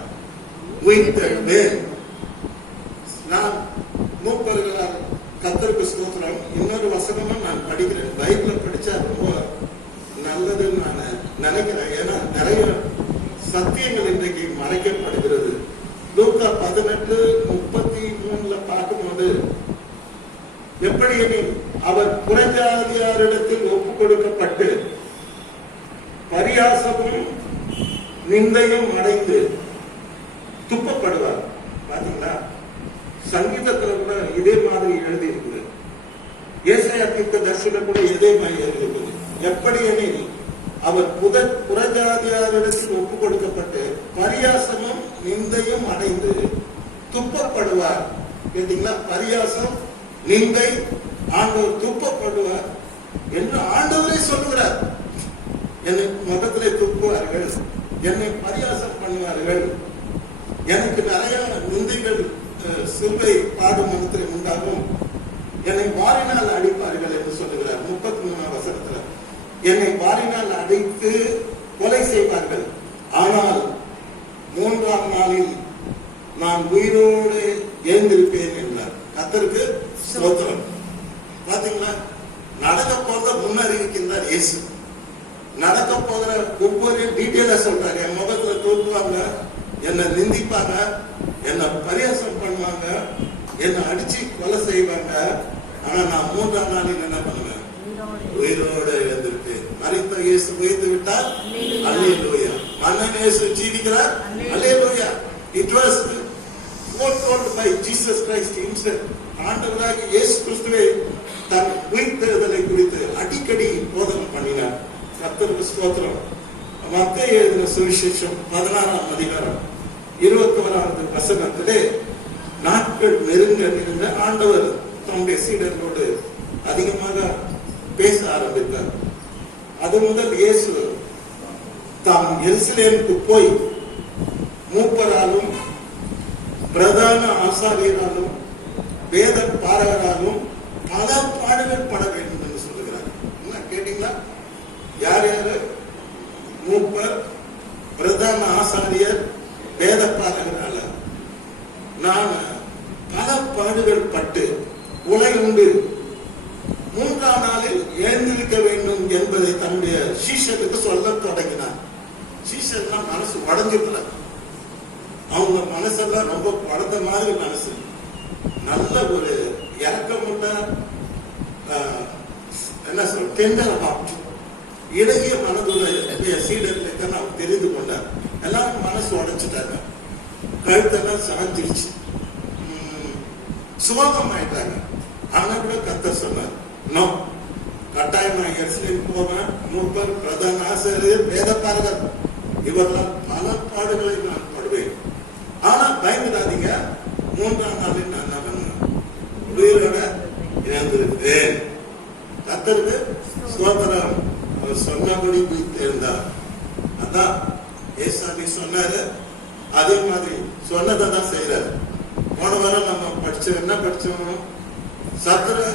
உயிர்த்தெழுவேன். நான் மூப்பர்களால் கர்த்தருக்கு ஸ்தோத்திரம். இன்னொரு வசனமும் நான் படிக்கிறேன். பைபிள படிச்சா ரொம்ப நல்லதுன்னு நான் நினைக்கிறேன். ஏன்னா நிறைய சத்தியங்கள் இன்றைக்கு மறைக்கப்படுகிறது. லூக்கா 18:33 பார்க்கும்போது, எப்படி அவர் புறஜாதியாரிடத்தில் ஒப்பு கொடுக்கப்பட்டு பரியாசமும் நிந்தையும் அடைந்து துப்பப்படுவார். பாத்தீங்களா, சங்கீதத்துல கூட இதே மாதிரி எழுதி இருக்குது. ஏசாயா தீர்க்கதரிசியில கூட இதே மாதிரி எழுதி இருக்குது. எப்படி எனில் அவர் புறஜாதியாரிடத்தில் ஒப்பு கொடுக்கப்பட்டு பரியாசமும் நிந்தையும் அடைந்து துப்பப்படுவார். கேட்டீங்களா, பரியாசம், நிந்தை, ஆண்டவர் துப்பப்படுவார் என்று ஆண்டவரே சொல்லுகிறார். என்னை முகத்திலே துப்புவார்கள், என்னை பரியாசம் பண்ணுவார்கள், எனக்கு நிறைய நிந்தைகள் சிலுவை பாடும் மனத்தில் உண்டாகும், என்னை வாரினால் அடிப்பார்கள் என்று சொல்லுகிறார். 33ஆம் வசனத்துல என்னை வாரினால் அடித்து கொலை செய்வார்கள், ஆனால் 3ஆம் நாளில் நான் உயிரோடு எழுந்திருப்பேன் என்றார். கர்த்தருக்கு ஸ்தோத்திரம். பாத்தீங்களா, நடக்க போறத முன்னறிவிக்கின்றார் இயேசு. நடக்க போகிற ஒவ்வொரு டீட்டெயிலா சொல்றாரு. என் முகத்துல தூக்குவாங்க, என்னை நிந்திப்பாங்க, என்னை பரியாசம் பண்ணுவாங்க, என்னை அடிச்சு கொலை செய்வாங்க, ஆனா நான் 3ஆம் நாளில் என்ன பண்ணுவேன், உயிரோடு எழுந்திருப்பேன். மரித்த இயேசு உயிர்த்து விட்டார், அல்லேலூயா. மன்னன் இயேசு ஜீவிக்கிறார், அல்லேலூயா. It was foretold by Jesus Christ himself. ஆண்டவராகிய இயேசு கிறிஸ்துவே தன் உயிர்த்தெழுதலை குறித்து அடிக்கடி போதனம் பண்ணினார். கர்த்தருக்கு ஸ்தோத்திரம். மத்தேயு எழுதின சுவிசேஷம் 16ஆம் அதிகாரம் 21வது வசனத்திலே, நாட்கள் நெருங்க நெருங்க ஆண்டவர் தம்முடைய சீடர்களோடு அதிகமாக பேச ஆரம்பித்தார். அது முதல் இயேசு தாம் எருசலேமுக்கு போய் மூப்பராலும் பிரதான ஆசாரியராலும் வேத பாரகராலும் பல பாடுகள் பட வேண்டும் என்று சொல்லுகிறார். என்ன கேட்டீங்களா, யார் யாரு? மூப்பர், பிரதான ஆசாரியர், வேத பாரகரால நான் பல பாடுகள் பட்டு உலை உண்டு 3ஆம் நாளில் எழுந்திருக்க வேண்டும் என்பதை தன்னுடைய சீஷருக்கு சொல்ல தொடங்கினார். சீஷர்லாம் மனசு உடஞ்சிருக்கல, அவங்க மனசெல்லாம் ரொம்ப படந்த மாதிரி மனசு, நல்ல ஒரு இறக்கமுள்ள என்ன சொல் டெண்டர் ஹார்ட், இடையே மனதுள்ள சீடர்களை தான் அவர் தெரிந்து கொண்டார். எல்லாரும் மனசு உடைச்சிட்டாங்க, கழுத்தெல்லாம் சாஞ்சிருச்சு, சுவாகம் ஆயிட்டாங்க. ஆனா கூட கர்த்தர் சொன்னார், நோ, கட்டாயம் நான் எருசலேம் போவேன். மூப்பர், பிரதான ஆசிரியர், வேதபாரகர் இவரெல்லாம் பல பாடுகளை நான் படுவேன். ஆனா பயந்துடாதீங்க, 3ஆம் நாளில் நான் உயிரோட இழந்திருப்பேன். கர்த்தருக்கு ஸ்தோத்திரம். அவர் சொன்னபடி உயிர்த்தெழுந்தார். அதான் ஏசாமி சொன்னாரு, அதே மாதிரி சொன்னதை தான் செய்யறாரு. போன வாரம் நம்ம என்ன படிச்சோம்? சத்துரு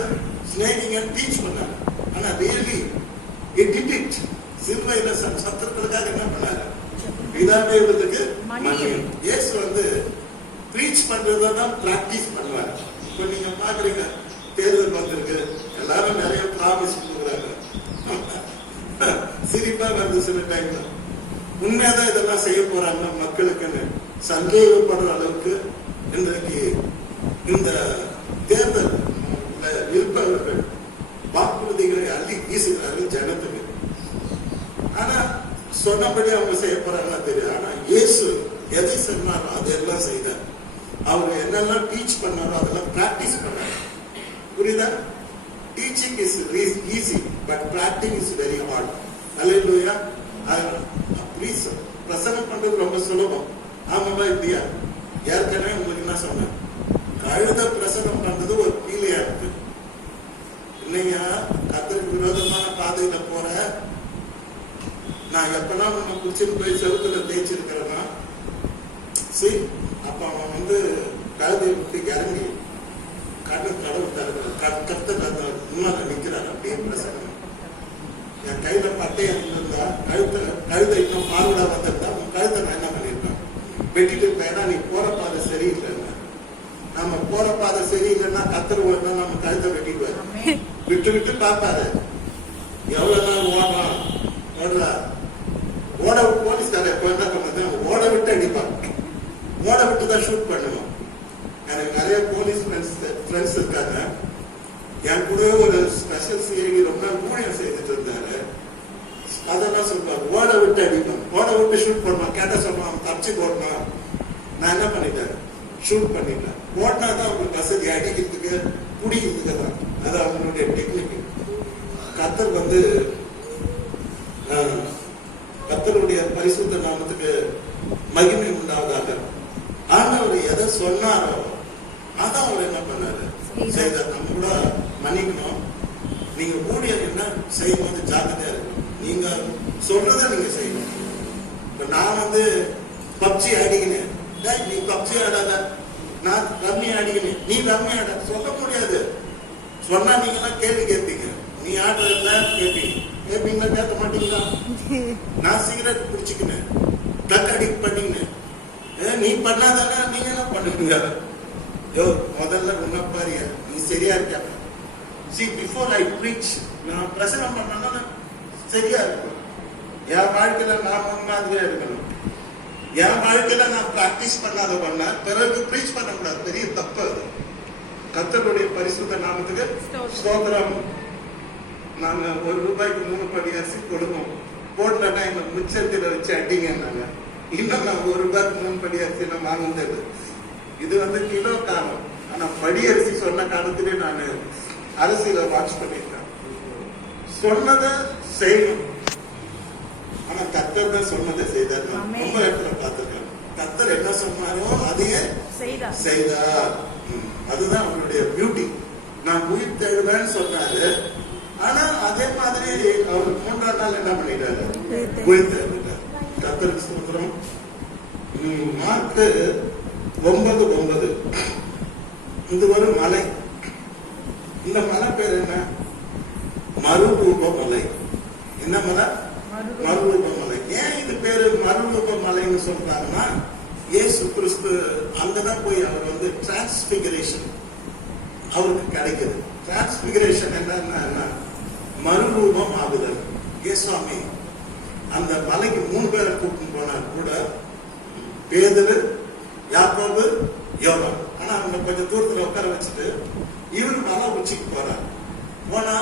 ஸ்னேகிங் அண்ட் டீச் பண்ணாரு. ஆனா ரியலி இட் டிட் இட். சிலுவையில சத்துருக்களுக்காக என்ன பண்ணாரு? பிதாவேவுக்கு மன்னியும். இயேசு வந்து ப்ரீச் பண்றதை தான் பிராக்டிஸ் பண்ணுவாரு. இப்ப நீங்க பாக்குறீங்க, தேர்தல் வந்திருக்கு, எல்லாரும் நிறைய ப்ராமிஸ் கொடுக்குறாங்க. சிரிப்பா வந்து சில டைம்ல உண்மையாதான் இதெல்லாம் செய்ய போறாங்க மக்களுக்குன்னு சந்தேகப்படுற அளவுக்கு இன்றைக்கு இந்த தேர்தல் இருப்பவர்கள் வாக்குறுதிகளை அள்ளி வீசுகிறார்கள் ஜனத்துக்கு. ஆனா சொன்னபடி அவங்க செய்ய போறாங்க தெரியும். ஆனா இயேசு எதை சொன்னாரோ அதெல்லாம் செய்தார். அவர் என்னெல்லாம் டீச் பண்ணாரோ அதெல்லாம் பிராக்டிஸ் பண்ணார். புரியுதா? Teaching is easy, but practising is very hard. அல்லேலூயா. பிரசங்கம் பண்றது ரொம்ப சுலபம். ஆமாவா இல்லையா? ஏற்கனவே உங்களுக்கு என்ன சொன்னேன், கழுத பிரசங்கம் பண்றது ஒரு பீலியா இருக்கு இல்லையா? கர்த்தருக்கு விரோதமான பாதையில போற நான் எப்பனா உன்னை குடிச்சிட்டு போய் செவுத்துல தேய்ச்சிருக்கிறேன்னா சரி, அப்ப அவன் வந்து கழுதையை விட்டு இறங்கி கடவுள் கர்த்தர் முன்னால நிக்கிறார். அப்படியே பிரசங்கம். என் கையில பட்டையா இருந்தா கழுதை இன்னும் பால்விடா வந்திருந்தா உன் கழுத்தை நான் என்ன பண்ணிருப்பேன்? வெட்டிட்டு இருப்பேன். நீ போற பாதை சரியில்லைன்னா, நம்ம போற பாதை சரியில்லைன்னா கத்தர் ஓடுனா நம்ம கழுத்தை வெட்டிடுவாரு. விட்டு விட்டு பார்ப்பாரு, எவ்வளவு நாள் ஓடுறான் ஓடுறா. ஓட போலீஸ்கார எப்ப என்ன பண்ணது, ஓட விட்டு அடிப்பாங்க. ஓட விட்டு தான் ஷூட் பண்ணுவோம். எனக்கு நிறைய போலீஸ் ஃப்ரெண்ட்ஸ் இருக்காங்க. என் கூட ஒரு ஸ்பெஷல் சிஐடி ரொம்ப ஊழியம் செய்துட்டு இருந்தாரு. அதெல்லாம் சொல்லுவார், ஓட விட்டு அடிப்பான், ஓட விட்டு ஷூட் பண்ணுவான். கேட்ட சொல்லுவான், தப்பிச்சு போடணும். நான் என்ன பண்ணிட்டேன்? ஷூட் பண்ணிட்டேன். ஓடினா தான் அவங்களுக்கு வசதி, அடிக்கிறதுக்கு பிடிக்கிறதுக்கு தான். அது அவங்களுடைய டெக்னிக். கர்த்தர் வந்து கர்த்தருடைய பரிசுத்த நாமத்துக்கு மகிமை உண்டாவதாக. ஆண்டவர் எதை சொன்னாரோ அதான் அவர் என்ன பண்ணாரு செய்தார். நம்ம கூட மன்னிக்கணும். நீங்க ஊழியர் என்ன செய்யும் போது ஜாக்கிரதையா இருக்கணும். நீங்க சொல்றத நீங்க செய்யணும். இப்ப நான் வந்து பப்ஜி ஆடிக்கினேன், நீ பப்ஜி ஆடாத, நான் ரம்மி ஆடிக்கினேன், நீ ரம்மி ஆட சொல்ல முடியாது. சொன்னா நீங்க எல்லாம் கேள்வி கேட்பீங்க. நீ ஆடுறதுல கேட்பீங்களா? கேட்க மாட்டீங்களா? நான் சிகரெட் பிடிச்சிக்கினேன், ட்ரக் அடிக்ட் பண்ணிக்கினேன், நீ பண்ணாதானே நீங்க என்ன பண்ணுவீங்க? யோ முதல்ல உன்ன பாருங்க, நீ சரியா இருக்க. See, before I preach, நான் பிரசங்கம் பண்ணா சரியா இருக்கணும். என் வாழ்க்கையில நான் முன்மாதிரியா இருக்கணும். என் வாழ்க்கையில நான் பிராக்டிஸ் பண்ணாத பண்ண பிறகு பிரீச் பண்ணக்கூடாது. பெரிய தப்பு அது. கர்த்தருடைய பரிசுத்த நாமத்துக்கு ஸ்தோத்திரம். நாங்க ₹1 3 படி அரிசி கொடுப்போம். போட்டா எங்க மிச்சத்துல வச்சு அடிங்கன்னாங்க. இன்னும் நான் ₹1 3 படி அரிசி நான் வாங்குறது. இது வந்து கிலோ காலம். ஆனா படி அரிசி சொன்ன காலத்திலே நான் அரசியல வாட்ச் பண்ணிருக்கேன். சொன்னதை செய்யணும். ஆனா கர்த்தர் தான் சொன்னதை செய்தார். ரொம்ப இடத்துல பார்த்திருக்கேன். கர்த்தர் என்ன சொன்னாரோ அதையே செய்தார். அதுதான் அவருடைய பியூட்டி. நான் உயிர் தேடுவேன்னு சொன்னாரு. ஆனா அதே மாதிரி அவர் 3ஆம் நாள் என்ன பண்ணிட்டாரு? உயிர் தேடுட்டார். கர்த்தருக்கு ஸ்தோத்திரம். மார்க் 9:9 இது ஒரு மலை. இந்த மலை பேர் என்ன? மறுரூப மலை. என்ன மலை? மறுரூப மலை. ஏன் இது பேரு மறுரூப மலைன்னு சொல்றாங்கன்னா, இயேசு கிறிஸ்து அங்கதான் போய் அவர் வந்து டிரான்ஸ்பிகரேஷன் அவருக்கு கிடைக்குது. டிரான்ஸ்பிகரேஷன் என்னன்னா மறுரூபம் ஆகுதல். இயேசுவாமி அந்த மலைக்கு 3 பேரை கூட்டிட்டு போனார் கூட, பேதுரு, யாக்கோபு, யோவான். ஆனா அவங்க கொஞ்சம் தூரத்துல உட்கார வச்சுட்டு இவரு மலை உச்சிக்கு போறார். போனா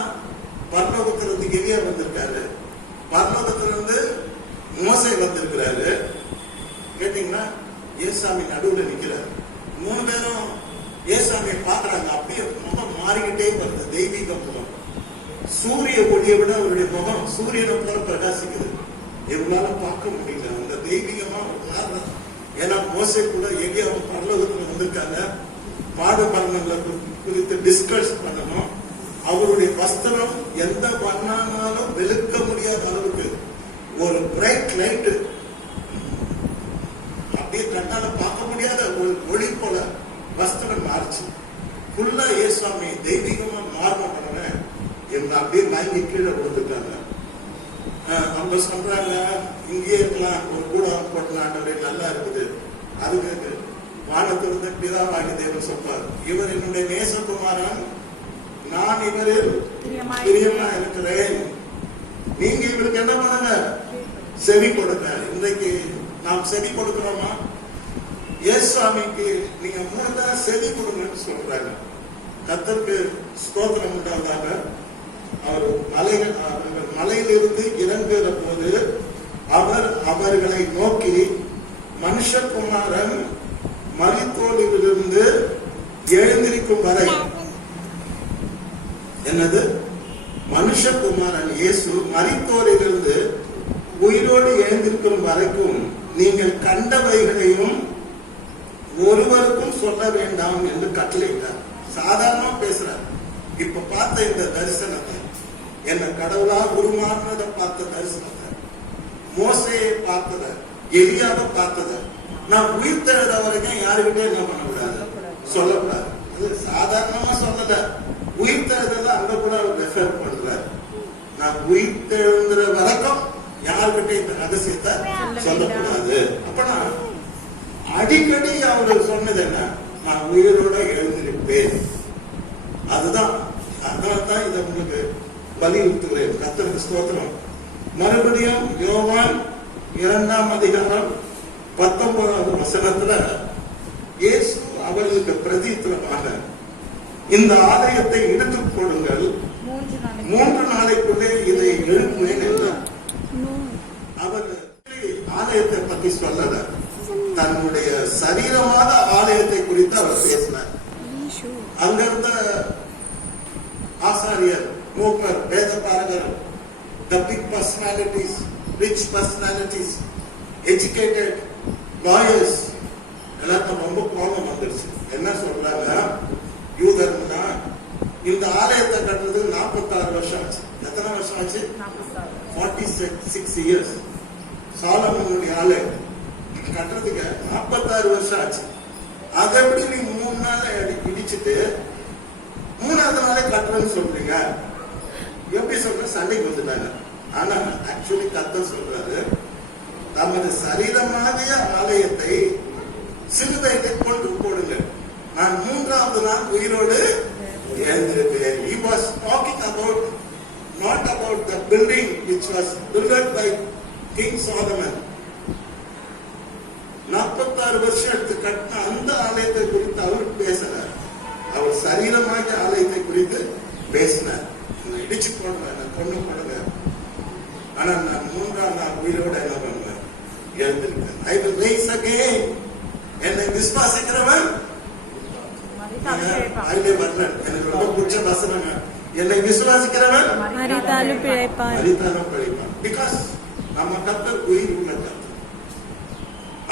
பரலோகத்திலிருந்து எலியா வந்திருக்காரு, பரலோகத்திலிருந்து மோசே வந்திருக்கிறாரு. கேட்டீங்கன்னா ஏசாமி நடுவுல நிக்கிறாரு. 3 பேரும் ஏசாமியை பாக்குறாங்க. அப்படியே முகம் மாறிக்கிட்டே வருது, தெய்வீக முகம். சூரிய ஒளியை விட அவருடைய முகம் சூரியனை போல பிரகாசிக்குது. இவங்களால பார்க்க முடியல அந்த தெய்வீகமா உணர்றாங்க. ஏன்னா மோசே கூட எங்கேயும் பரலோகத்துல வந்திருக்காங்க, பாடு மரணங்களை குறித்து டிஸ்கஸ் பண்ணணும். அவருடைய வஸ்திரம் எந்த வண்ணானாலும் வெளுக்க முடியாத அளவுக்கு ஒரு பிரைட் லைட், அப்படியே கண்ணால பார்க்க முடியாத ஒரு ஒளி போல வஸ்திரம் மாறிச்சு. ஃபுல்லா ஏசாமி தெய்வீகமா மாறின இவங்க அப்படியே வாங்கி கீழே கொடுத்துட்டாங்க. அவங்க சொல்றாங்க, இங்கே இருக்கலாம், ஒரு கூடம் போட்டலாம், நல்லா இருக்குது. அதுக்கு வானத்திலிருந்து பிதாவாகி தேவன் சொல்றார், இவர் என்னுடைய நேசகுமாரன், நான் இவரில் பிரியமா இருக்கிறேன். நீங்க இவருக்கு என்ன பண்ணுங்க? செவி கொடுங்க. இன்றைக்கு நாம் செவி கொடுக்கிறோமா? இயேசுவாமிக்கு நீங்க 3 தடவை செவி கொடுங்கன்னு சொல்றாங்க. கர்த்தருக்கு ஸ்தோத்திரம் உண்டாவதாக. அவர் மலையிலிருந்து இறங்குகிற போது அவர் அவர்களை நோக்கி, மனுஷகுமாரன் மரித்தோரிலிருந்து எழுந்திருக்கும் வரை, என்னது? மனுஷகுமாரன் இயேசு மரித்தோரிலிருந்து உயிரோடு எழுந்திருக்கும் வரைக்கும் நீங்கள் கண்டவைகளையும் ஒருவருக்கும் சொல்ல வேண்டாம் என்று கட்டளையிட்டார். சாதாரணமா பேசுறார். இப்ப பார்த்த இந்த தரிசனத்தை, என்ன கடவுளா உருமாறினதை பார்த்த தரிசனத்தை, மோசையை பார்த்தத, எலியாவை பார்த்தத, நான் உயிர் தெழுத வரைக்கும் யாருக்கிட்ட என்ன பண்ணக்கூடாது? சொல்லக்கூடாது. அது சாதாரணமா சொல்லல, உயிர் தெழுதல அங்க கூட அவர் ரெஃபர் பண்றாரு. நான் உயிர் தெழுந்துற வரைக்கும் யாருக்கிட்ட இந்த ரகசியத்தை சொல்லக்கூடாது. அப்பனா அடிக்கடி அவர் சொன்னது என்ன? நான் உயிரோட எழுந்திருப்பேன். அதுதான், அதனால்தான் இதை உங்களுக்கு வலியுறுத்துகிறேன். கர்த்தருக்கு ஸ்தோத்திரம். மறுபடியும் யோவான் 2ஆம் அதிகாரம் 19வது வசனத்துல இயேசு அவர்களுக்கு பிரதித்திரமாக, இந்த ஆலயத்தை எடுத்துக் கொடுங்கள், 3 நாளைக்குள்ளே இதை எழுப்புவேன் என்றார். அவர் ஆலயத்தை பத்தி சொல்லல, தன்னுடைய சரீரமான ஆலயத்தை குறித்து அவர் பேசினார். அங்கிருந்த ஆசாரியர், மூப்பர், வேதபாரகர், the big personalities, rich personalities, educated lawyers, எல்லாருக்கும் ரொம்ப கோபம் வந்துருச்சு. என்ன சொல்றாங்க? யூதர்னா இந்த ஆலயத்தை கட்டுறது 46 வருஷம் ஆச்சு. எத்தனை வருஷம் ஆச்சு? 46 years. சாலமோனுடைய ஆலயம் கட்டுறதுக்கு 46 வருஷம் ஆச்சு. அதை எப்படி நீ 3 நாள் இடிச்சுட்டு 3ஆவது நாளே கட்டுறேன்னு சொல்றீங்க? எப்படி சொல்ற? சண்டைக்கு வந்துட்டாங்க. ஆனா ஆக்சுவலி கர்த்தர் சொல்றாரு, தமது சரீரமாகிய ஆலயத்தை சிலுவையிலே கொண்டு போடுங்க, நான் 3ஆவது நாள் உயிரோடு எழுந்திருக்கிறேன். He was talking about, not about the building which was built by King Solomon. 46 வருஷம் எடுத்து கட்டின அந்த ஆலயத்தை குறித்து அவர் பேசினார். அவர் சரீரமாக ஆலயத்தை குறித்து பேசினார். இடிச்சு போடுவேன், கொண்டு போடுங்க, ஆனா நான் 3ஆம் நாள் உயிரோட என்ன பண்ணுவேன்? எழுந்திருக்கேன். I will rise again. என்னை விசுவாசிக்கிறவன் எனக்கு ரொம்ப பிடிச்ச வசனங்க, என்னை விசுவாசிக்கிறவன் மரித்தாலும் பிழைப்பான். பிகாஸ் நம்ம கர்த்தர் உயிர் உள்ள கர்த்தர்.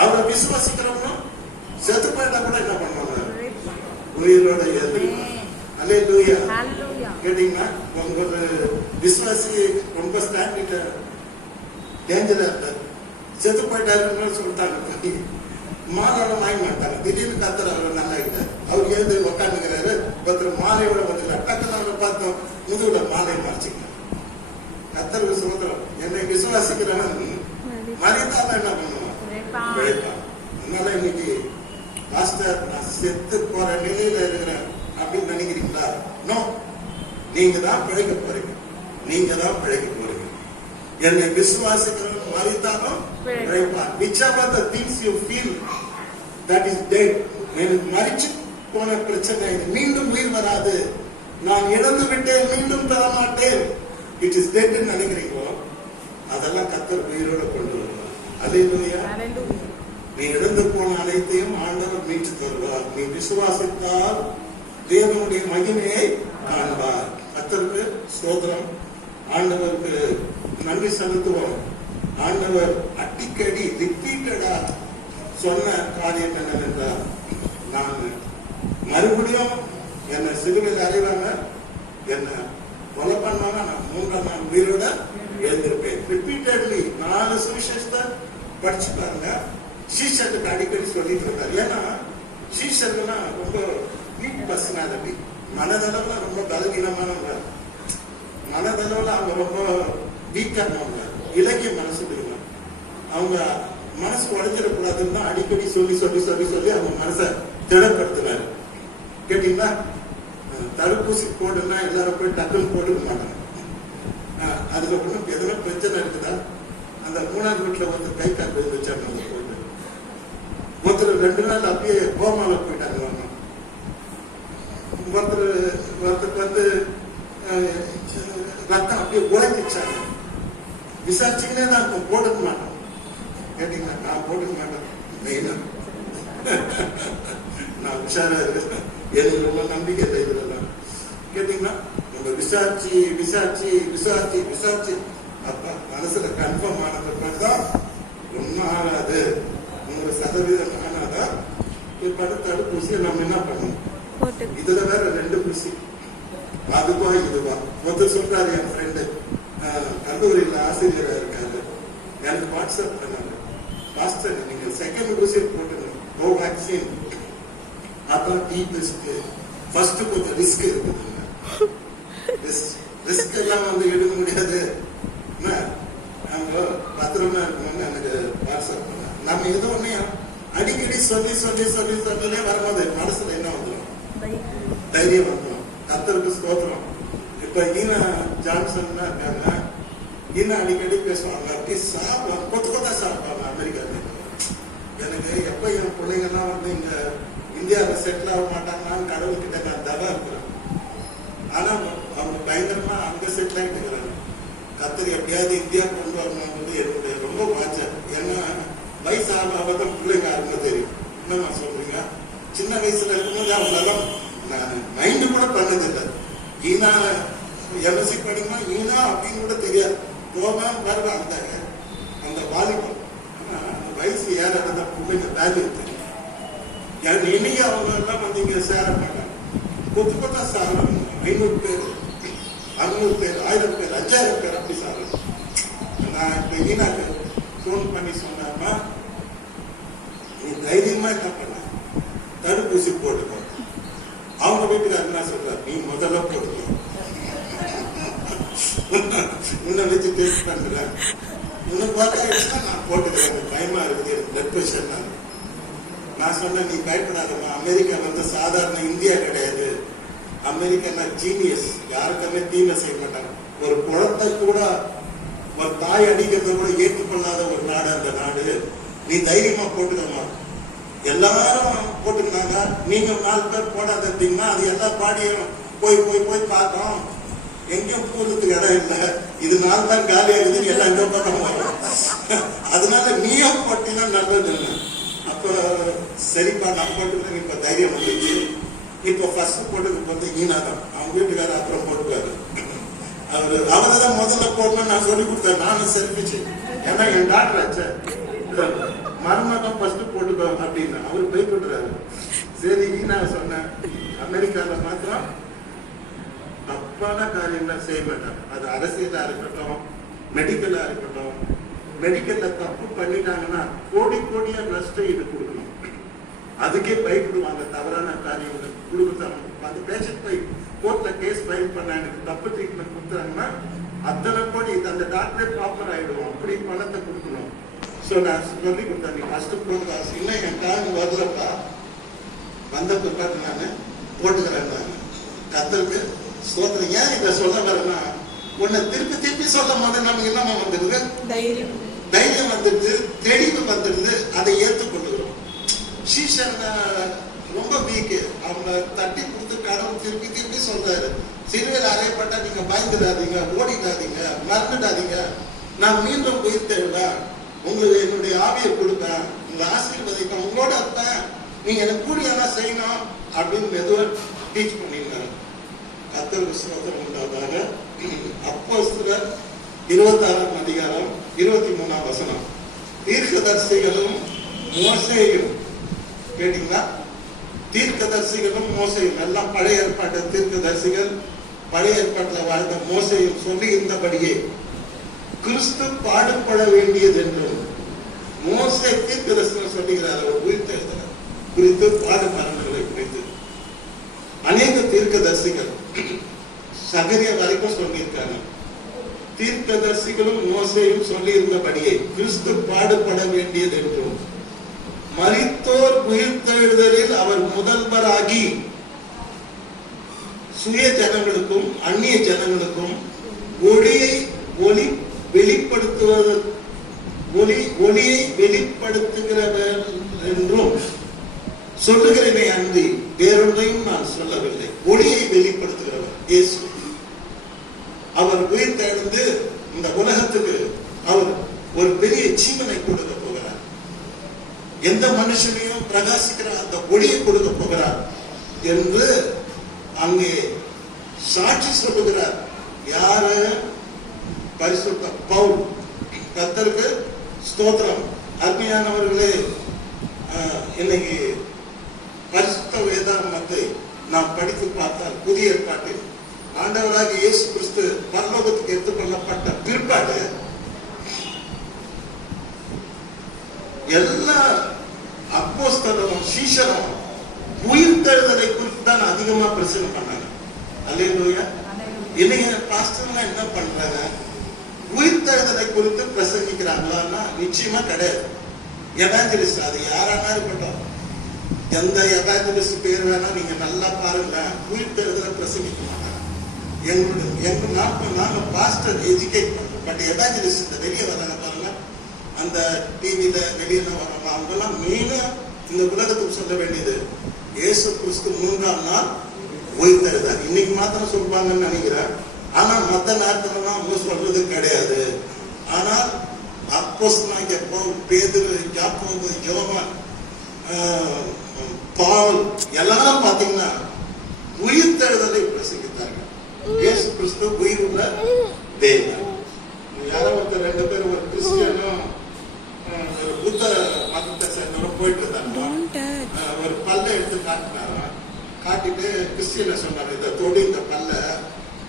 அவரை விசுவாசிக்கிறவனும் செத்து போயிட்டா கூட என்ன பண்ணுவாங்க? உயிரோட எழுந்திருப்பான். அல்லேலூயா. கேட்டீங்கன்னா உங்க விசுவாசி ரொம்ப ஸ்டாண்டிங் டேஞ்சரா இருக்காரு. செத்து போயிட்டாருன்னு சொல்லிட்டாங்க, மாலையோட வாங்கி மாட்டாங்க. திடீர்னு கர்த்தர் அவர் நல்லா ஆகிட்டார். அவர் எழுந்து உட்காந்துக்கிறாரு. ஒருத்தர் மாலையோட வந்து டக்குன்னு அவரை பார்த்தோம், முதுகுல மாலையை மறைச்சிக்கலாம். கர்த்தருக்கு சுதந்திரம். என்னை விசுவாசிக்கிறவன் மரித்தாலும் என்ன பண்ணுவான்? பிழைப்பான். அதனால இன்னைக்கு மாஸ்டர் நான் செத்து போற நிலையில இருக்கிறேன் அப்படின்னு நினைக்கிறீங்களா? நோ, நீங்க தான் பிழைக்க போறீங்க. நீங்க தான் பிழைக்க போறீங்க. என்னை விசுவாசிக்கிறவன் மரித்தாலும் பிழைப்பான். Whichever the things you feel that is dead, மரிச்சு போன பிரச்சனை, மீண்டும் உயிர் வராது, நான் இழந்து விட்டேன், மீண்டும் பெற மாட்டேன், இட் இஸ் டெட் நினைக்கிறீங்களோ, அதெல்லாம் கர்த்தர் உயிரோட கொண்டு வருவார். அல்லேலூயா. நீ இழந்து போன அனைத்தையும் ஆண்டவர் மீட்டு தருவார். நீ விசுவாசித்தால் தேவனுடைய மகிமையை காண்பார். கர்த்தருக்கு ஸ்தோத்திரம். ஆண்டவருக்கு நன்றி செலுத்துவோம். ஆண்டவர் அடிக்கடி ரிப்பீட்டடா சொன்ன காரியம் என்னவென்றால், நான் மறுபடியும் என்னை சிலுவையில் அறைவாங்க, என்னை கொலை பண்ணாங்க, நான் 3ஆம் நாள் உயிரோட எழுந்திருப்பேன். ரிப்பீட்டட்லி 4 சுவிசேஷத்தை படிச்சு பாருங்க. சீஷருக்கு அடிக்கடி சொல்லிட்டு இருக்காரு. ஏன்னா சீஷர்கள்லாம் ரொம்ப வீக் பர்சனாலிட்டி, மனதளவுல ரொம்ப பலவீனமானவங்க, மனதளவுல அவங்க ரொம்ப வீக்கானவங்க, இலக்கிய மனசு இருக்குங்க. அவங்க மனசு உடைஞ்சிடக்கூடாதுன்னு தான் அடிக்கடி சொல்லி சொல்லி சொல்லி சொல்லி அவங்க மனசை திடப்படுத்தினாரு. கேட்டீங்களா? தடுப்பூசி போடுன்னா எல்லாரும் போய் டக்குன்னு போட்டுக்க மாட்டாங்க. அதுல ஒண்ணும் எதுனா பிரச்சனை இருக்குதா? அந்த 3ஆவது வீட்டுல ஒருத்தர் கை கால் போய் வச்சாங்க, அந்த போட்டு ஒருத்தர் 2 நாள் அப்படியே கோமால போயிட்டாங்க. ஒருத்தருக்கு வந்து ரத்தம் அப்படியே உழைச்சிச்சாங்க. விசாரிச்சுக்கினே தான் போட்டுக்க மாட்டோம். கேட்டீங்களா? நான் போட்டுக்க மாட்டேன். மெயினா நான் உஷாரா இருக்கேன். எனக்கு ரொம்ப நம்பிக்கை இல்லை இதுலாம். கேட்டீங்கன்னா நம்ம விசாரிச்சு விசாரிச்சு விசாரிச்சு விசாரிச்சு அப்ப மனசுல கன்ஃபார்ம் ஆனது தான் ஒன்னும் ஆகாது, 100% ஆனாதான் இப்ப தடுப்பூசியை நம்ம என்ன பண்ணணும். இதுல வேற 2 ஊசி, அதுவா இதுவா. ஒருத்தர் சொல்றாரு, என் ஃப்ரெண்டு கல்லூரியில ஆசிரியரா இருக்காரு, எனக்கு வாட்ஸ்அப் பண்ணாங்க, மாஸ்டர் நீங்க 2nd ஊசி போட்டுக்கணும், கோவேக்சின். அப்புறம் ஃபர்ஸ்ட் கொஞ்சம் ரிஸ்க் இருக்குது, ரிஸ்க் எல்லாம் வந்து எடுக்க முடியாது, நம்ம பத்திரமா இருக்கணும்னு எனக்கு வாட்ஸ்அப் பண்ண. நம்ம ஏதோ ஒண்ணு அடிக்கடி சொல்லி சொல்லி சொல்லி சொல்லலே வரும்போது மனசுல என்ன வந்துடும்? தைரியம் வந்துடும். கர்த்தருக்கு ஸ்தோத்திரம். இப்ப ஈனா ஜான்சன் இருக்காங்க, ஈனா அடிக்கடி பேசுவாங்க, அப்படி சாப்பிடுவாங்க, கொத்த கொத்தா சாப்பிடுவாங்க அமெரிக்காவில். எனக்கு எப்ப என் பிள்ளைங்கெல்லாம் வந்து இங்க இந்தியாவில் செட்டில் ஆக மாட்டாங்கன்னு கடவுள்கிட்ட நான் தவா இருக்கிறேன். ஆனா அவங்க பயங்கரமா அங்க செட்டில் ஆகிட்டு இருக்கிறாங்க. கர்த்தர் எப்படியாவது இந்தியா கொண்டு வரணும்னு என்னுடைய ரொம்ப வாஞ்சம். ஏன்னா வயசு ஆகாதான் பிள்ளைங்க அருமை தெரியும். என்னமா சொல்றீங்க? சின்ன வயசுல இருக்கும்போது அவங்களெல்லாம் நான் மைண்டு கூட பண்ணதில்லை. ஈனா எம்எஸ்சி படிக்குமா ஈனா அப்படின்னு கூட தெரியாது. போகாம வருவா அந்த வாலிபம். ஆனா அந்த வயசு ஏறாதான் பிள்ளைங்க வேல்யூ தெரியும். இன்னைக்கு அவங்க எல்லாம் வந்து இங்க சேர மாட்டாங்க. கொத்து கொத்தா சாப்பிடுறாங்க. 500 பேர் 600 பேர் 1000 பேர் 5000 பேர் அப்படி சாப்பிடுறாங்க. நான் இப்ப ஈனாக்கு போன் பண்ணி சொன்னாமா, நீ தைரியமா என்ன பண்ண, தடுப்பூசி போட்டுக்கோ. அவங்க வீட்டுக்கு என்ன சொல்றாரு, நீ முதல்ல போட்டுக்கோ, உன்னை வச்சு டெஸ்ட் பண்றேன், உனக்கு வாக்காயிடுச்சுன்னா நான் போட்டுக்கிறேன், பயமா இருக்குது, எனக்கு பிளட் பிரஷர். நான் சொன்னேன், நீ பயப்படாதமா, அமெரிக்கா வந்து சாதாரண இந்தியா கிடையாது, அமெரிக்கா ஜீனியஸ், யாருக்குமே தீமை செய்ய மாட்டாங்க. ஒரு குழந்தை கூட ஒரு தாய் அடிக்கிறத கூட ஏற்றுக்கொள்ளாத ஒரு நாடு அந்த நாடு. நீ தைரியமா போட்டுக்கமா. எல்லாரும் போட்டுக்கினாங்க, நீங்க 4 பேர் போடாத இருந்தீங்கன்னா அது எல்லா பாடியும் போய் போய் போய் பார்த்தோம், எங்கேயும் போறதுக்கு இடம் இல்லை, இது 4 தான் காலி ஆகுது, எல்லாம் எங்க பக்கம். அதனால நீயும் போட்டீங்கன்னா நல்லது இல்லை. அப்ப சரிப்பா நான் போட்டுக்கிறேன். இப்ப தைரியம் வந்துச்சு. இப்ப ஃபர்ஸ்ட் போட்டுக்கு போது ஈனாதான், அவங்க வீட்டுக்காரர் அப்புறம் போட்டுக்காரு. அவர்தான் முதல்ல போடணும் நான் சொல்லி கொடுத்தேன். நானும் செல்ஃபிச்சு, ஏன்னா என் டாக்டர் ஆச்சு, மருமகம் ஃபர்ஸ்ட் போட்டுக்கோ அப்படின்னு அவரு பயப்படுறாரு. சரி ஈனா சொன்னேன், அமெரிக்கால மாத்திரம் தப்பான காரியங்கள் செய்ய மாட்டாங்க. அது அரசியலா இருக்கட்டும், மெடிக்கலா இருக்கட்டும். மெடிக்கல்ல தப்பு பண்ணிட்டாங்கன்னா கோடி கோடியா நஷ்டம் இது கொடுக்கணும். அதுக்கே பயப்படுவாங்க. தவறான காரியங்கள் கொடுக்குறாங்க. அந்த பேஷண்ட் போய் கோர்ட்ல கேஸ் ஃபைல் பண்ண, எனக்கு தப்பு ட்ரீட்மெண்ட் கொடுத்தாங்கன்னா அத்தனை கோடி அந்த டாக்டரே ப்ராப்பர் ஆயிடும். அப்படி பணத்தை கொடுக்கணும். ஸோ நான் சொல்லி கொடுத்தேன், நீ ஃபர்ஸ்ட் போட்டு இன்னும் என் டைம் வரலப்பா, வந்த பிற்பாடு நான் போட்டுக்கிறேன். நான் கர்த்தருக்கு ஸ்தோத்திரம். ஏன் இதை சொல்ல வரேன்னா, உன்னை திருப்பி திருப்பி சொல்லும் போது நமக்கு என்னமா வந்துடுது? தைரியம் வந்துடுது, தெளிவு வந்துடுது, அதை ஏற்றுக்கொள்ளுகிறோம். சீசன் ரொம்ப வீக்கு, அவங்க தட்டி கொடுத்து கடவுள் திருப்பி திருப்பி சொல்றாரு, சிறுவையில் அறையப்பட்டா நீங்க பயந்துடாதீங்க, ஓடிடாதீங்க, மறந்துடாதீங்க, நான் மீண்டும் உயிர் தேடுவேன், உங்களுக்கு என்னுடைய ஆவியை கொடுப்பேன், உங்க ஆசீர்வதிப்பேன், உங்களோட இருப்பேன், நீங்க எனக்கு கூடியெல்லாம் செய்யணும் அப்படின்னு மெதுவாக டீச் பண்ணிருந்தாரு. கர்த்தருக்கு ஸ்தோத்திரம் உண்டாவதாக. அப்போஸ்தலர் 26ஆம் அதிகாரம் 23ஆம் வசனம். தீர்க்கதரிசிகளும் மோசேயும், கேட்டீங்களா? தீர்க்கதரிசிகளும் மோசேயும், எல்லாம் பழைய ஏற்பாட்டு தீர்க்கதரிசிகள், பழைய ஏற்பாட்டில் வாழ்ந்த மோசேயும் சொல்லி இருந்தபடியே கிறிஸ்து பாடுபட வேண்டியது என்றும் மோசே தீர்க்கதரிசனம் சொல்லுகிறார். அவர் உயிர்த்தெழுதலை குறித்து, பாடு மரணங்களை குறித்து அநேக தீர்க்கதரிசிகள் சகரியா வரைக்கும் சொல்லியிருக்காங்க. தீர்க்கதரிசிகளும் மோசேயும் சொல்லி இருந்தபடியே கிறிஸ்து பாடுபட வேண்டியது என்றும் மரித்தோர் உயிர்த்தெழுதலில் அவர் முதல்வராகி சுய ஜனங்களுக்கும் அந்நிய ஜனங்களுக்கும் ஒளியை வெளிப்படுத்துகிறவர் என்றும் சொல்லுகிறேனே அன்றி வேறொன்றையும் நான் சொல்லவில்லை. ஒளியை வெளிப்படுத்துகிறவர் இயேசு. அவர் உயிர்த்தெழுந்து இந்த உலகத்துக்கு அவர் ஒரு பெரிய ஜீவனை கொடுக்க போகிறார். எந்த மனுஷனையும் பிரகாசிக்கிற அந்த ஒளியை கொடுக்க போகிறார் என்று அங்கே சாட்சி சொல்லுகிறார். யாரு? பரிசுத்த பவுல். கர்த்தருக்கு ஸ்தோத்திரம். அருமையானவர்களே, இன்னைக்கு பரிசுத்த வேதாகமத்தை நாம் படித்து பார்த்தால் புதிய ஏற்பாட்டில் ஆண்டவராக இயேசு கிறிஸ்து பரலோகத்துக்கு எடுத்துக்கொள்ளப்பட்ட பிற்பாடு எல்லா அப்போஸ்தலரும் சீஷரும் உயிர்த்தெழுதலை குறித்து தான் அதிகமா பிரச்சனை பண்ணாங்க. அல்லேலூயா. இன்னைக்கு பாஸ்டர்லாம் என்ன பண்றாங்க? உயிர்த்தெழுதலை குறித்து பிரசங்கிக்கிறாங்களா? நிச்சயமா கிடையாது. எவாஞ்சலிஸ்ட், அது யாரானா இருக்கட்டும், எந்த எவாஞ்சலிஸ்ட் பேர் வேணா நீங்க நல்லா பாருங்க, உயிர்த்தெழுதலை பிரசங்கிக்க மாட்டாங்க. நாங்க பாஸ்டர் எஜுகேட் பண்றோம். பட் எவாஞ்சலிஸ்ட் இந்த வெளியே வராங்க பாருங்க, அந்த டிவில வெளியில வர்றவங்க, அவங்கெல்லாம் மெயினா இந்த உலகத்துக்கு சொல்ல வேண்டியது இயேசு கிறிஸ்து 3ஆம் நாள் உயிர்த்தெழுந்தார். இன்னைக்கு மாத்திரம் சொல்லுவாங்கன்னு நினைக்கிறேன். ஆனா மற்ற நேரத்துலலாம் அவங்க சொல்றது கிடையாது. ஆனால் அப்போஸ்தலனாகிய பவுல், பேதுரு, யாக்கோபு, யோவான், பவுல் எல்லாரும் பாத்தீங்கன்னா உயிர்த்தெழுதலை பிரசங்கித்தார்கள். இயேசு கிறிஸ்து உயிர் உள்ள தேவன். யாரோ ஒருத்தர் 2 பேர், ஒரு கிறிஸ்டியனும் ஒரு புத்த மதத்தை சேர்ந்தவரும் போயிட்டு இருந்தாங்க. ஒரு பல்ல எடுத்து காட்டினாரா, காட்டிட்டு கிறிஸ்டியனை சொன்னார், இதை தொடி, இந்த பல்ல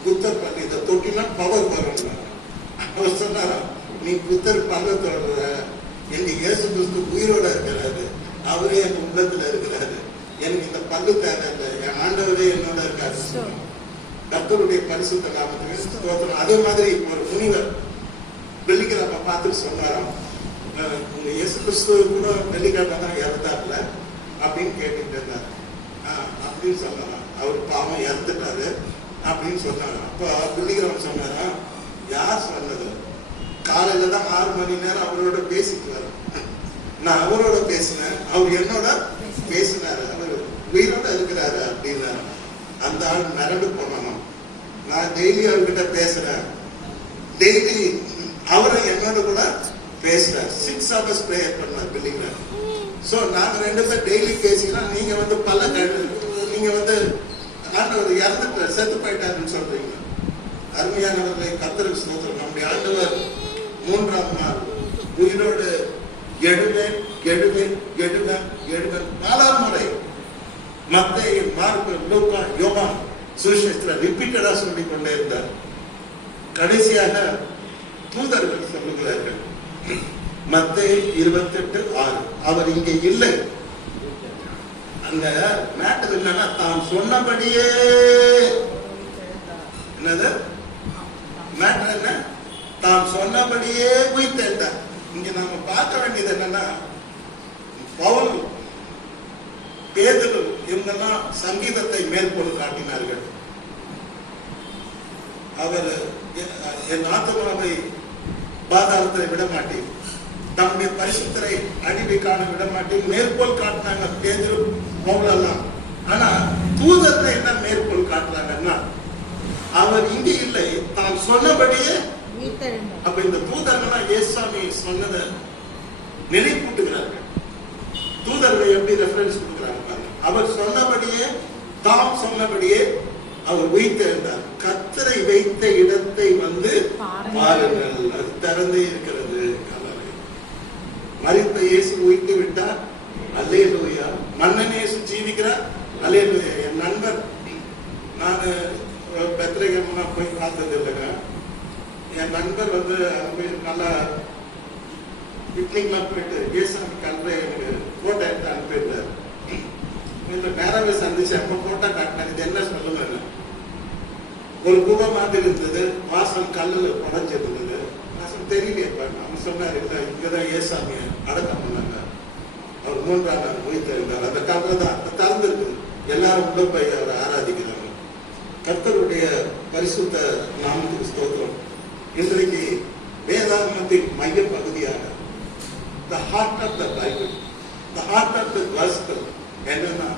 புத்தர் பல்லு, இதை தொட்டினா பவர் வரும். அவர் சொன்னாரா, நீ புத்தர் பல்ல தொடர்ற, எங்க இயேசு கிறிஸ்து உயிரோட இருக்கிறாரு, அவரே எங்க உள்ளத்துல இருக்கிறாரு, எனக்கு இந்த பல்லு தேவையில்லை, என் ஆண்டவரே என்னோட இருக்காரு. கர்த்தருடைய பரிசுத்த நாமத்துக்கு ஸ்தோத்திரம். அதே மாதிரி ஒரு முனிவர் வெள்ளிக்கிழமை பார்த்துட்டு சொன்னாராம், உங்க இயேசு கிறிஸ்து கூட வெள்ளிக்கிழமை தான் இறந்தார்ல அப்படின்னு கேட்டுட்டு இருந்தாரு. அப்படின்னு சொன்னாராம். அவர் பாவம் இறந்துட்டாரு அப்படின்னு சொன்னாங்க. அப்ப வெள்ளிக்கிழமை சொன்னாரா, யார் சொன்னது? காலையில தான் 6 மணி நேரம் அவரோட பேசிக்கிறாரு. நான் அவரோட பேசினேன், அவர் என்னோட பேசினாரு, அவர் உயிரோட இருக்கிறாரு அப்படின்னாரு. அந்த ஆள் மிரண்டு போனாலும், நான் டெய்லி அவர்கிட்ட பேசுறேன், டெய்லி அவரை என்னோட கூட பேசுறாரு. 6 hours ப்ரேயர் பண்ணார் பில்லிங்கிறார். சோ நாங்க 2 பேர் டெய்லி பேசிக்கிறோம். நீங்க வந்து பல நீங்க வந்து ஆண்டவர் இறந்துட்டு செத்து போயிட்டாருன்னு சொல்றீங்க. அருமையானவர்களை, கர்த்தருக்கு ஸ்தோத்திரம். நம்முடைய ஆண்டவர் 3ஆம் நாள் உயிரோடு எழுவேன் எழுவேன் எழுவேன் எழுவேன் 4ஆம் முறை மத்தேயு, மார்க்கு, லூக்கா, யோவான் சுவிசேஷத்துல ரிப்பீட்டடா சொல்லிக் கொண்டே இருந்தார். கடைசியாக தூதர்கள் சொல்லுகிறார்கள். மத்தேயு 28:6. அவர் இங்கே இல்லை. அந்த மேட்டர் என்னன்னா, தாம் சொன்னபடியே, என்னது மேட்டர் என்ன? தாம் சொன்னபடியே உயிர்த்தெழுந்தார். இங்க நாம பார்க்க வேண்டியது என்னன்னா, பவுல், பேதுரு இவங்கெல்லாம் சங்கீதத்தை மேற்கோள் காட்டினார்கள். அவர் என் ஆத்மாவை பாதாளத்தை விடமாட்டேன், தம்முடைய பரிசுத்தரை அழிவை காண விடமாட்டேன் மேற்கோள் காட்டினாங்க பேதுரு, பவுல் எல்லாம். ஆனா தூதர்கள் என்ன மேற்கோள் காட்டுறாங்கன்னா, அவர் இங்க இல்லை, தான் சொன்னபடியே. அப்ப இந்த தூதர்கள் இயேசுசாமி சொன்னதை நினைப்பூட்டுகிறார்கள். தூதர்களை எப்படி ரெஃபரன்ஸ் கொடுக்கிறாங்க? அவர் சொன்னபடியே, தாம் சொன்னபடியே அவர் உயிர்த்தெழுந்தார். கர்த்தரை வைத்த இடத்தை வந்து பாருங்கள், அது திறந்தே இருக்கிறது கல்லறை. மரித்த இயேசு உயிர்த்து விட்டார், அல்லேலூயா. மன்னன் இயேசு ஜீவிக்கிறார், அல்லேலூயா. என் நண்பர், நான் பெத்லகேம்லாம் போய் பார்த்தது இல்லைங்க. என் நண்பர் வந்து அங்கே நல்லா பிக்னிக்லாம் போயிட்டு இயேசாமி கல்லை எனக்கு போட்டோ எடுத்து அனுப்பியிருந்தார். இந்த நேராவே சந்திச்சு அப்போ போட்டோ காட்டினார். இது என்ன சொல்லுங்க, ஒரு குகை மாதிரி இருந்தது, வாசல் கல்லில் உடஞ்சிருந்தது. வாசல் தெரியலையப்பா. அவன் சொன்னார், இல்லை இங்கதான் இயேசாமிய அடக்கம் பண்ணாங்க, அவர் 3ஆம் நாள் உயிர்த்தெழுந்தார். அந்த கல்லை தான் திறந்துருக்குது, எல்லாரும் உள்ள போய் அவரை ஆராதிக்கிறாங்க. கர்த்தருடைய பரிசுத்த நாமத்துக்கு ஸ்தோத்திரம். இன்றைக்கு வேதாகமத்தின் மைய பகுதியாக the heart of the Bible, the heart of the gospel என்னன்னா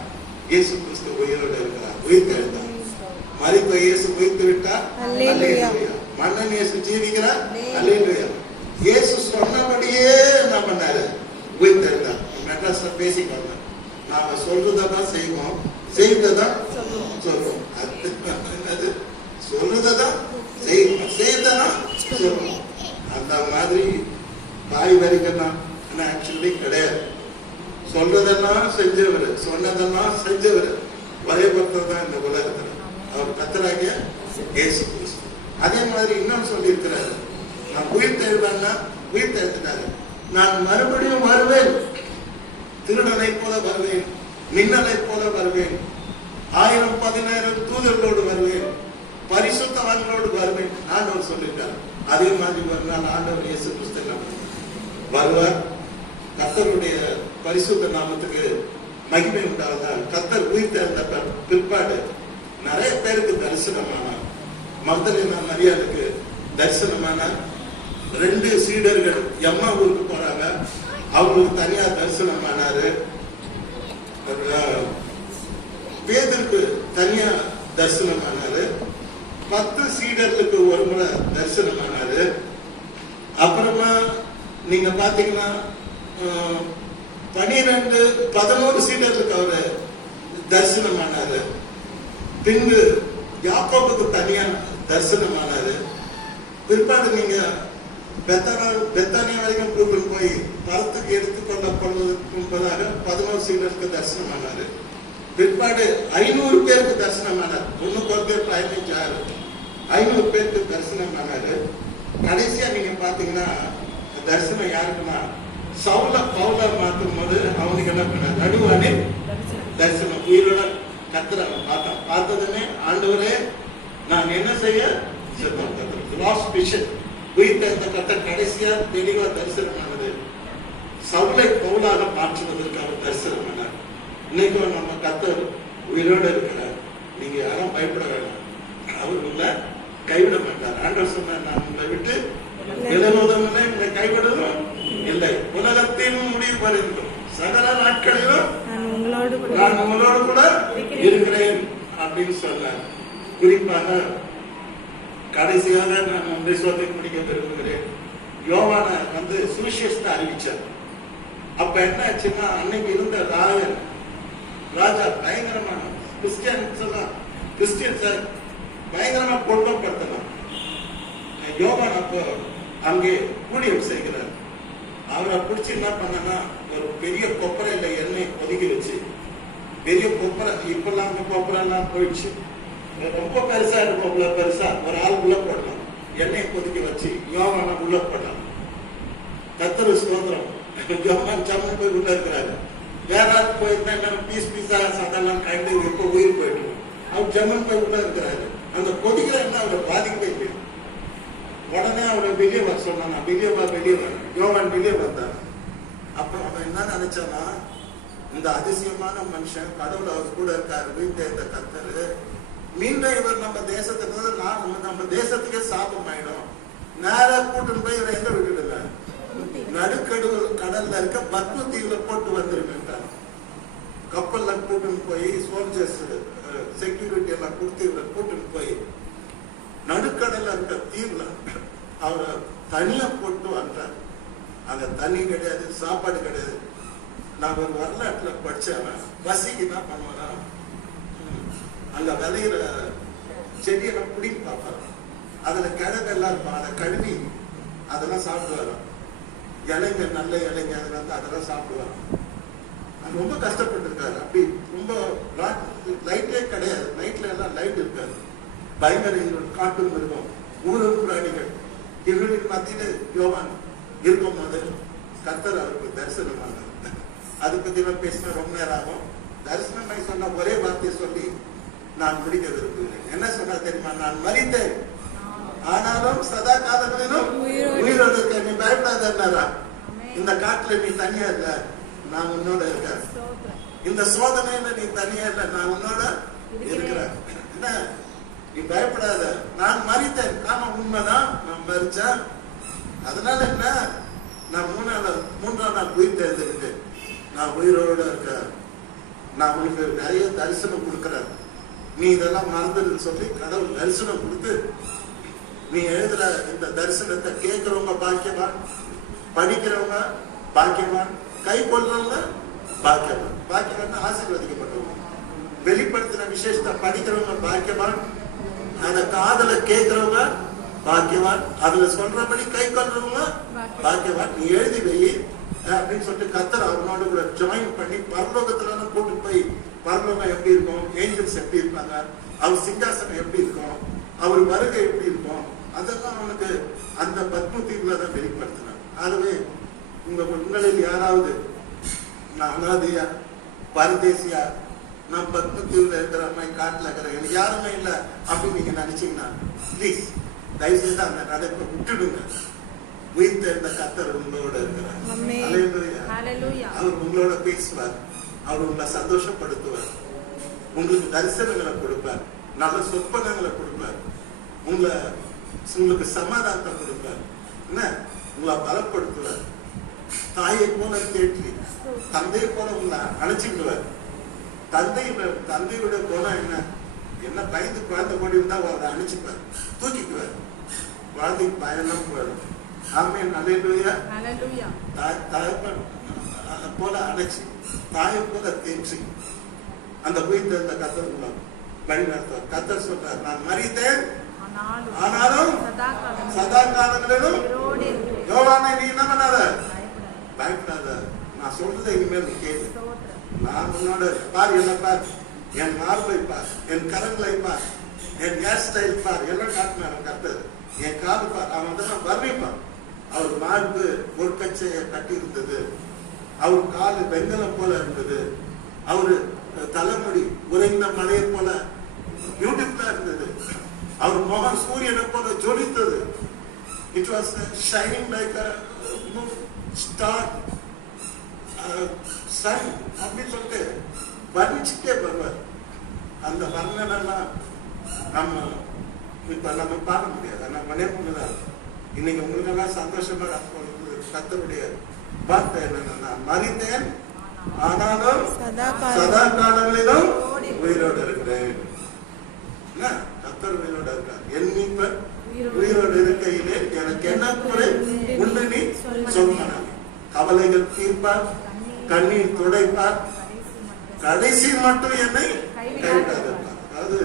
இயேசு கிறிஸ்து உயிரோடு இருக்கிறார், உயிர்த்தெழுந்தார். மரித்த இயேசு உயிர்த்து விட்டார், அல்லேலூயா. மன்னன் இயேசு ஜீவிக்கிறார், அல்லேலூயா. இயேசு சொன்னபடியே என்ன பண்ணாரு, உயிர்த்தெழுந்தார். மெட்ராஸ்ல பேசிட்டு வந்தேன். நாம சொல்றதான் செய்வோம், செய்ததான் சொல்றோம். அது சொல்றதான் செய்வோம், செய்ததான் சொல்றோம். அந்த மாதிரி பாய் வரிக்கணும் ஆக்சுவலி கிடையாது. சொல்றதெல்லாம் செஞ்சவர், சொன்னதெல்லாம் செஞ்சவர் ஒரே பக்தர் தான் இந்த உலகத்துல, அவர் கர்த்தராகிய இயேசு கிறிஸ்து. அதே மாதிரி இன்னும் சொல்லி இருக்கிறாரு, நான் உயிர்த்தெழுவேன்னா உயிர்த்தெழுந்தாரு. நான் மறுபடியும் வருவேன், திருடனை போல வருவேன், மின்னலை போல வருவேன், 1000-10,000 தூதர்களோடு வருவேன், பரிசுத்தவான்களோடு வருவேன் ஆண்டவர் சொல்லிட்டார். அதே மாதிரி ஒரு நாள் ஆண்டவர் இயேசு கிறிஸ்து வருவார். கர்த்தருடைய பரிசுத்த நாமத்துக்கு மகிமை உண்டாவதால் கர்த்தர் உயிர்த்தெழுந்த பிற்பாடு நிறைய பேருக்கு தரிசனமானார். மக்தலேனா மரியாளுக்கு தரிசனமானார். 2 சீடர்கள் எம்மா ஊருக்கு போறாங்க, அவங்களுக்கு தனியா தரிசனமானாரு. பேதருக்கு தனியா தரிசனமானாரு. 10 சீடர்களுக்கு ஒரு முறை தரிசனமானாரு. அப்புறமா நீங்க பாத்தீங்கன்னா 11 சீடர்களுக்கு அவரு தரிசனமானாரு. பின்பு யாக்கோபுக்கு தனியா தரிசனமானாரு. பிற்பாடு நீங்க பெத்தானியா வரைக்கும் கூப்பிட்டு போய் பரத்துக்கு எடுத்துக்கொள்ளப்படுவதற்கு முன்பதாக 11 சீடருக்கு தரிசனமானாரு. பிற்பாடு 500 பேருக்கு தரிசனமானார். 1 பேர் 15,000, 500 பேருக்கு தரிசனமானாரு. கடைசியா நீங்க பாத்தீங்கன்னா தரிசனம் யாருக்குன்னா சவுல பவுலா மாற்றும் போது அவனுக்கு என்ன பண்ண நடுவானே தரிசனம், உயிரோட கர்த்தரை பார்த்ததுமே ஆண்டவரே நான் என்ன செய்ய உயிர்த்த கர்த்தர் கடைசியா தெளிவா தரிசனமானது. சவுலை பவுலாக மாற்றுவதற்கு அவர் தரிசனமானார். இன்னைக்கும் நம்ம கர்த்தர் உயிரோடு இருக்கிறார். நீங்க யாரும் பயப்பட வேண்டாம், அவர் உங்களை கைவிட மாட்டார். ஆண்டவர் சொன்னார், நான் உங்களை விட்டு எழுதுவதும் உங்களை கைவிடுவதும் இல்லை, உலகத்தின் முடிவு பரிந்தும் சகல நாட்களிலும் நான் உங்களோடு கூட இருக்கிறேன் அப்படின்னு சொன்னார். குறிப்பாக கடைசியாக நான் ஒன்றை சொல்லி முடிக்க விரும்புகிறேன். யோவான வந்து சுவிசேஷத்தை அறிவிச்சார். அப்ப என்ன ஆச்சுன்னா, அன்னைக்கு இருந்த ராஜா பயங்கரமான கிறிஸ்டியன்ஸ் பயங்கரமா கொடுமைப்படுத்தலாம். யோவான் அப்போ அங்கே ஊழியம் செய்கிறார். அவரை பிடிச்சி என்ன பண்ணனா, ஒரு பெரிய கொப்பரையில எண்ணெய் ஒதுக்கி வச்சு, பெரிய கொப்பரை, இப்பெல்லாம் அந்த கொப்பரை எல்லாம் போயிடுச்சு, ரொம்ப பெருசா இருக்கும், பெருசா ஒரு ஆள் உள்ள போடலாம், எண்ணெய் கொதிக்க வச்சு யோவான உள்ள போடலாம். கர்த்தர் ஸ்தோத்திரம். யோவான் சம்மன் போய் உள்ள இருக்கிறாரு. வேற ஆள் போயிருந்தா என்ன பீஸா சதெல்லாம் கண்டு இப்போ உயிர் போயிட்டு அவர் ஜம்மன் போய் உள்ள இருக்கிறாரு. அந்த கொதிக்கிற என்ன அவரை பாதிக்கவே இல்லை. உடனே அவரை வெளியே வர சொன்னா, வெளியே வர யோவான் வெளியே வந்தார். அப்புறம் அவன் என்ன நினைச்சானா, இந்த அதிசயமான மனுஷன் கடவுள் அவர் கூட இருக்காரு, உயிர்த்தெழுந்த கர்த்தர், மீண்டும் இவர் நம்ம தேசத்துக்கு நம்ம தேசத்துக்கே சாபம் ஆயிடும். நேரா கூட்டுன்னு போய் இவரை எங்க விட்டுடுங்க, கடல்ல இருக்க பத்ம தீவுல போட்டு வந்துருக்காங்க. கப்பல்ல கூட்டுன்னு போய் சோல்ஜர்ஸ் செக்யூரிட்டி எல்லாம் கொடுத்து இவரை கூட்டுன்னு போய் நடுக்கடல்ல இருக்க தீவுல அவரை தனியா போட்டு வந்தார். அங்க தண்ணி கிடையாது, சாப்பாடு கிடையாது. நான் ஒரு வரலாற்றுல படிச்சவன், பசிக்கு என்ன பண்ணுவேன்னா, அங்க விளையிற செடியெல்லாம் பிடிங்கி பார்ப்பாரு. அதுல கிழங்கு எல்லாம் இருக்கும், அதை கழுவி அதெல்லாம் சாப்பிடுவாராம். இலைங்க நல்ல இலைங்க அதெல்லாம் சாப்பிடுவாராம். அது ரொம்ப கஷ்டப்பட்டு இருக்காரு. அப்படி ரொம்ப லைட்டே கிடையாது, நைட்ல எல்லாம் லைட் இருக்காது. பயங்கர காட்டு மிருகம், ஊழல் பிராணிகள், இவர்களின் மத்தியில யோவான் இருக்கும் போது கர்த்தர் அவருக்கு தரிசனமாக. அதை பத்தி எல்லாம் பேசினா ரொம்ப நேரம் ஆகும். தரிசனமாய் சொன்ன ஒரே வார்த்தையை சொல்லி நான் முடிக்க விரும்புகிறேன். என்ன சொன்னா தெரியுமா? நான் மரித்தேன், ஆனாலும் சதா காலங்களிலும் உயிரோடு இருக்க, நீ பயப்படாதா. இந்த காட்டுல நீ தனியா இல்ல, நான் உன்னோட இருக்கேன். இந்த சோதனையில நீ தனியா இல்ல, நான் உன்னோட இருக்கிறேன். என்ன, நீ பயப்படாத, நான் மரித்தேன். ஆமா உண்மைதான், நான் மரிச்சேன். அதனால என்ன, நான் மூன்றாம் நாள் உயிர் தெரிஞ்சுக்கிட்டேன். நான் உயிரோட இருக்கேன். நான் உனக்கு நிறைய தரிசனம் கொடுக்கிறேன், நீ இதெல்லாம் மறந்துடுன்னு சொல்லி கடவுள் தரிசனம் கொடுத்து, நீ எழுதுற இந்த தரிசனத்தை கேட்கிறவங்க பாக்கியவான், படிக்கிறவங்க பாக்கியவான், கை கொள்றவங்க பாக்கியவான். பாக்கியவான் ஆசீர்வதிக்கப்பட்டவங்க. வெளிப்படுத்தின விசேஷத்தை படிக்கிறவங்க பாக்கியவான், அந்த காதல கேட்கிறவங்க பாக்கியவான், அதுல சொல்றபடி கை கொள்றவங்க பாக்கியவான். நீ எழுதி வை அப்படின்னு சொல்லிட்டு கர்த்தர் அவனோட கூட ஜாயின் பண்ணி பரலோகத்துல கூட்டு போய், பரலோகம் எப்படி இருக்கும், ஏஞ்சல்ஸ் எப்படி இருப்பாங்க, அவர் சிங்காசனம் எப்படி இருக்கும், அவர் வருகை எப்படி இருக்கும், அதெல்லாம் அவனுக்கு அந்த பத்மதீவுல தான் வெளிப்படுத்தினார். ஆகவே உங்களில் யாராவது நான் அனாதையா பரதேசியா, நான் பத்மதீவுல இருக்கிற மாதிரி காட்டுல இருக்கிறேன், எனக்கு யாருமே இல்லை அப்படின்னு நீங்க நினைச்சீங்கன்னா பிளீஸ் தயவு செய்து அந்த நடப்பை விட்டுடுங்க. உயிர் தெரிந்த கர்த்தர் உங்களோட இருக்கிறார். அவர் உங்களோட பேசுவார், அவர் உங்களை சந்தோஷப்படுத்துவார், உங்களுக்கு தரிசனங்களை கொடுப்பார், நல்ல சொப்பனங்களை கொடுப்பார், உங்களுக்கு சமாதானத்தை கொடுப்பார், என்ன உங்களை பலப்படுத்துவார். தாயை போல தேற்றி தந்தையை போல உங்களை அணைச்சிக்கிடுவார். தந்தையோட குணம் என்ன பயந்து குழந்தை கொண்டு இருந்தா அவரை அணைச்சிப்பார், தூக்கிக்குவார். குழந்தைக்கு பயணம் போயிடும். ஆமென், அல்லேலூயா. தகப்பன் போல அணைச்சி, தாயை போல தேற்றி அந்த உயிர் தெரிந்த கர்த்தர் வழி நடத்துவார். கர்த்தர் சொல்றார், நான் மரித்தேன், ஆனாலும் சதா காலங்களிலும். யோவானே, நீ என்ன பண்ணாத, பயப்படாத, நான் சொல்றதை இனிமேல் நீ கேளு. நான் உன்னோட பார், என்ன பார், என் மார்பை பார், என் கரங்களை பார், என் ஹேர் ஸ்டைல் பார், எல்லாம் காட்டினார் கர்த்தர். என் காது பார், அவன் வந்து வர்ணிப்பான். அவர் மார்பு ஒரு கச்சையை கட்டி இருந்தது, அவர் காலு வெங்கலம் போல இருந்தது, அவரு தலைமுடி உறைந்த மலையை போல பியூட்டிஃபுல்லா இருந்தது, அவர் முகம் சூரியனை போல ஜொலித்தது. It was shining like a star sun அப்படின்னு சொல்லிட்டு வர்ணிச்சுட்டே வருவார். அந்த வர்ணனெல்லாம் நம்ம பார்க்க முடியாது. நம்ம நேர்முகதான் இன்னைக்கு உங்களுக்கு எல்லாம் சந்தோஷமா கர்த்தருடைய வார்த்தை என்னன்னா, மரித்தேன் ஆனாலும் சதா காலங்களிலும் உயிரோடு இருக்கிறேன். கர்த்தர் உயிரோடு இருக்கிறார். என் மீட்பர் உயிரோடு இருக்கையிலே எனக்கு என்ன குறை உண்டு நீ சொன்னான். கவலைகள் தீர்ப்பார், கண்ணீர் துடைப்பார், கடைசி மட்டும் என்னை கைவிடாதிருப்பார். அதாவது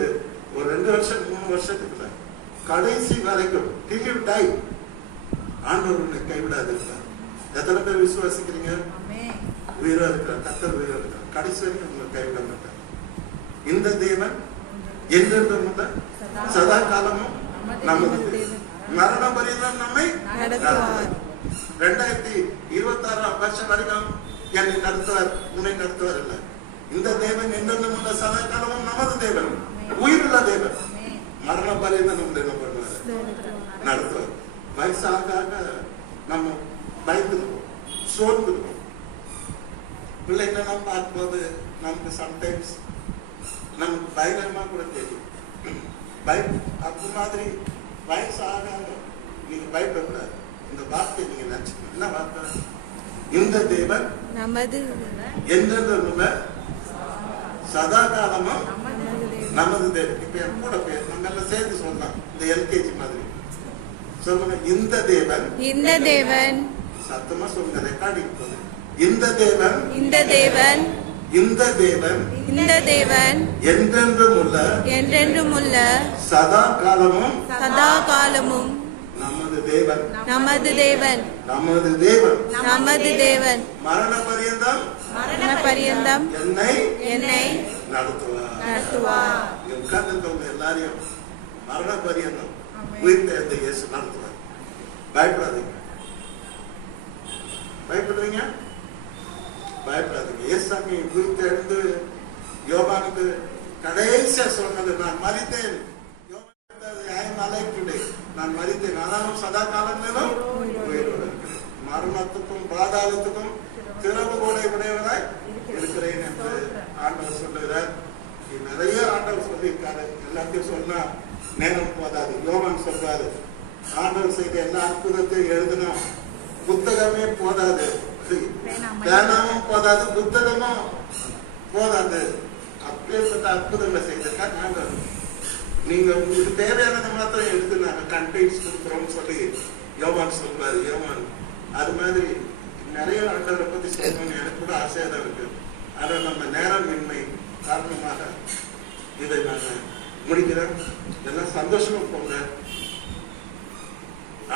ஒரு 2 வருஷம் 3 வருஷத்துக்குள்ள கடைசி வரைக்கும் till you die ஆண்டவர் உன்னை கைவிடாதிருப்பார். எத்தனை பேர் விசுவாசிக்கிறீங்க? உயிரா இருக்கிறார், கர்த்தர் உயிரா இருக்கிறார், கடைசி வரைக்கும் உங்களை கைவிட மாட்டார். இந்த தேவன் என்றென்றும் உள்ள சதா காலமும் நமது மரண பரியந்தம் நம்மை நடத்துவார். 2026 வருஷம் வரைக்கும் என்னை நடத்துவார், உன்னை நடத்துவார் இல்ல. இந்த தேவன் என்றென்றும் உள்ள சதா காலமும் நமது தேவன், உயிருள்ள தேவன். மரண பரியந்தம் நம்மளை என்ன பண்ணுவார், நடத்துவார். வயசாக நம்ம பயந்துருக்கோம், சோர்ந்துருக்கோம். பிள்ளைங்களெல்லாம் பார்க்கும்போது நமக்கு சம்டைம்ஸ் நமக்கு பயங்கரமா கூட தெரியும். அது மாதிரி வயசாக நீங்க பயப்படக்கூடாது. இந்த வார்த்தை நீங்க நினைச்சுக்கணும். என்ன வார்த்தை? இந்த தேவன் என்றென்றும் சதா காலமும் நமது தேவன். இப்ப என் கூட பேர் நம்ம எல்லாம் சேர்ந்து சொல்லலாம், இந்த எல்கேஜி மாதிரி சொல்லுங்க. இந்த தேவன், சத்தமா சொல்லுங்க, ரெக்கார்டிங் போது. இந்த தேவன் இந்த தேவன் இந்த தேவன் என்றென்றும் உள்ள என்றென்றும் உள்ள சதா காலமும் சதா காலமும் நமது தேவன் நமது தேவன் நமது தேவன் நமது தேவன் மரண பரியந்தம் மரண பரியந்தம் என்னை என்னை நடத்துவார். நடத்துவார். இங்க உட்கார்ந்திருக்கவங்க எல்லாரையும் மரண பரியந்தம் உயிர்த்தெழுந்த இயேசு நடத்துவார். பயப்படாதீங்க. பயப்படுறீங்க? பயப்படாதீங்க. இயேசாமி உயிர்த்தெழுந்து யோவானுக்கு கடைசியா சொன்னது, நான் மரித்தேன். I am alive today. நான் மரித்தேன், ஆனாலும் சதா காலங்களிலும் உயிரோடு இருக்கிறேன். மரணத்துக்கும் பாதாளத்துக்கும் திறவுகோலை உடையவராய் இருக்கிறேன் என்று ஆண்டவர் சொல்லுகிறார். இது நிறைய ஆண்டவர் சொல்லியிருக்காரு. எல்லாத்தையும் சொன்னா நேரம் போதாது. யோவான் சொல்றாரு, ஆண்டவர் செய்த எல்லா அற்புதத்தையும் எழுதினா புத்தகமே போதாது, பேனாவும் போதாது, புத்தகமும் போதாது. அப்பேற்பட்ட அற்புதங்களை செய்திருக்கார் ஆண்டவர். நீங்க உங்களுக்கு தேவையானதை மாத்திரம் எடுத்து நாங்க கண்டெய்ன்ஸ் கொடுக்குறோம்னு சொல்லி யோவான் சொல்றாரு. யோவான் அது மாதிரி நிறைய ஆண்டவரை பத்தி சொல்லணும்னு எனக்கு கூட ஆசையா தான் இருக்கு. ஆனா நம்ம நேரமின்மை காரணமாக இதை நாங்க முடிக்கிறேன். எல்லாம் சந்தோஷமா போங்க.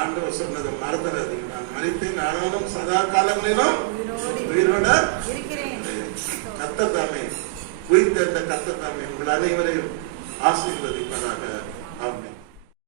ஆண்டவர் சொன்னதை மறந்துடாதீங்க. நான் மறித்தேன், ஆனாலும் சதா காலங்களிலும் உயிரோட கர்த்தர் தாமே, உயிர்த்தெழுந்த கர்த்தர் தாமே உங்கள் அனைவரையும் ஆசீர்வதிப்பதாக. ஆமென்.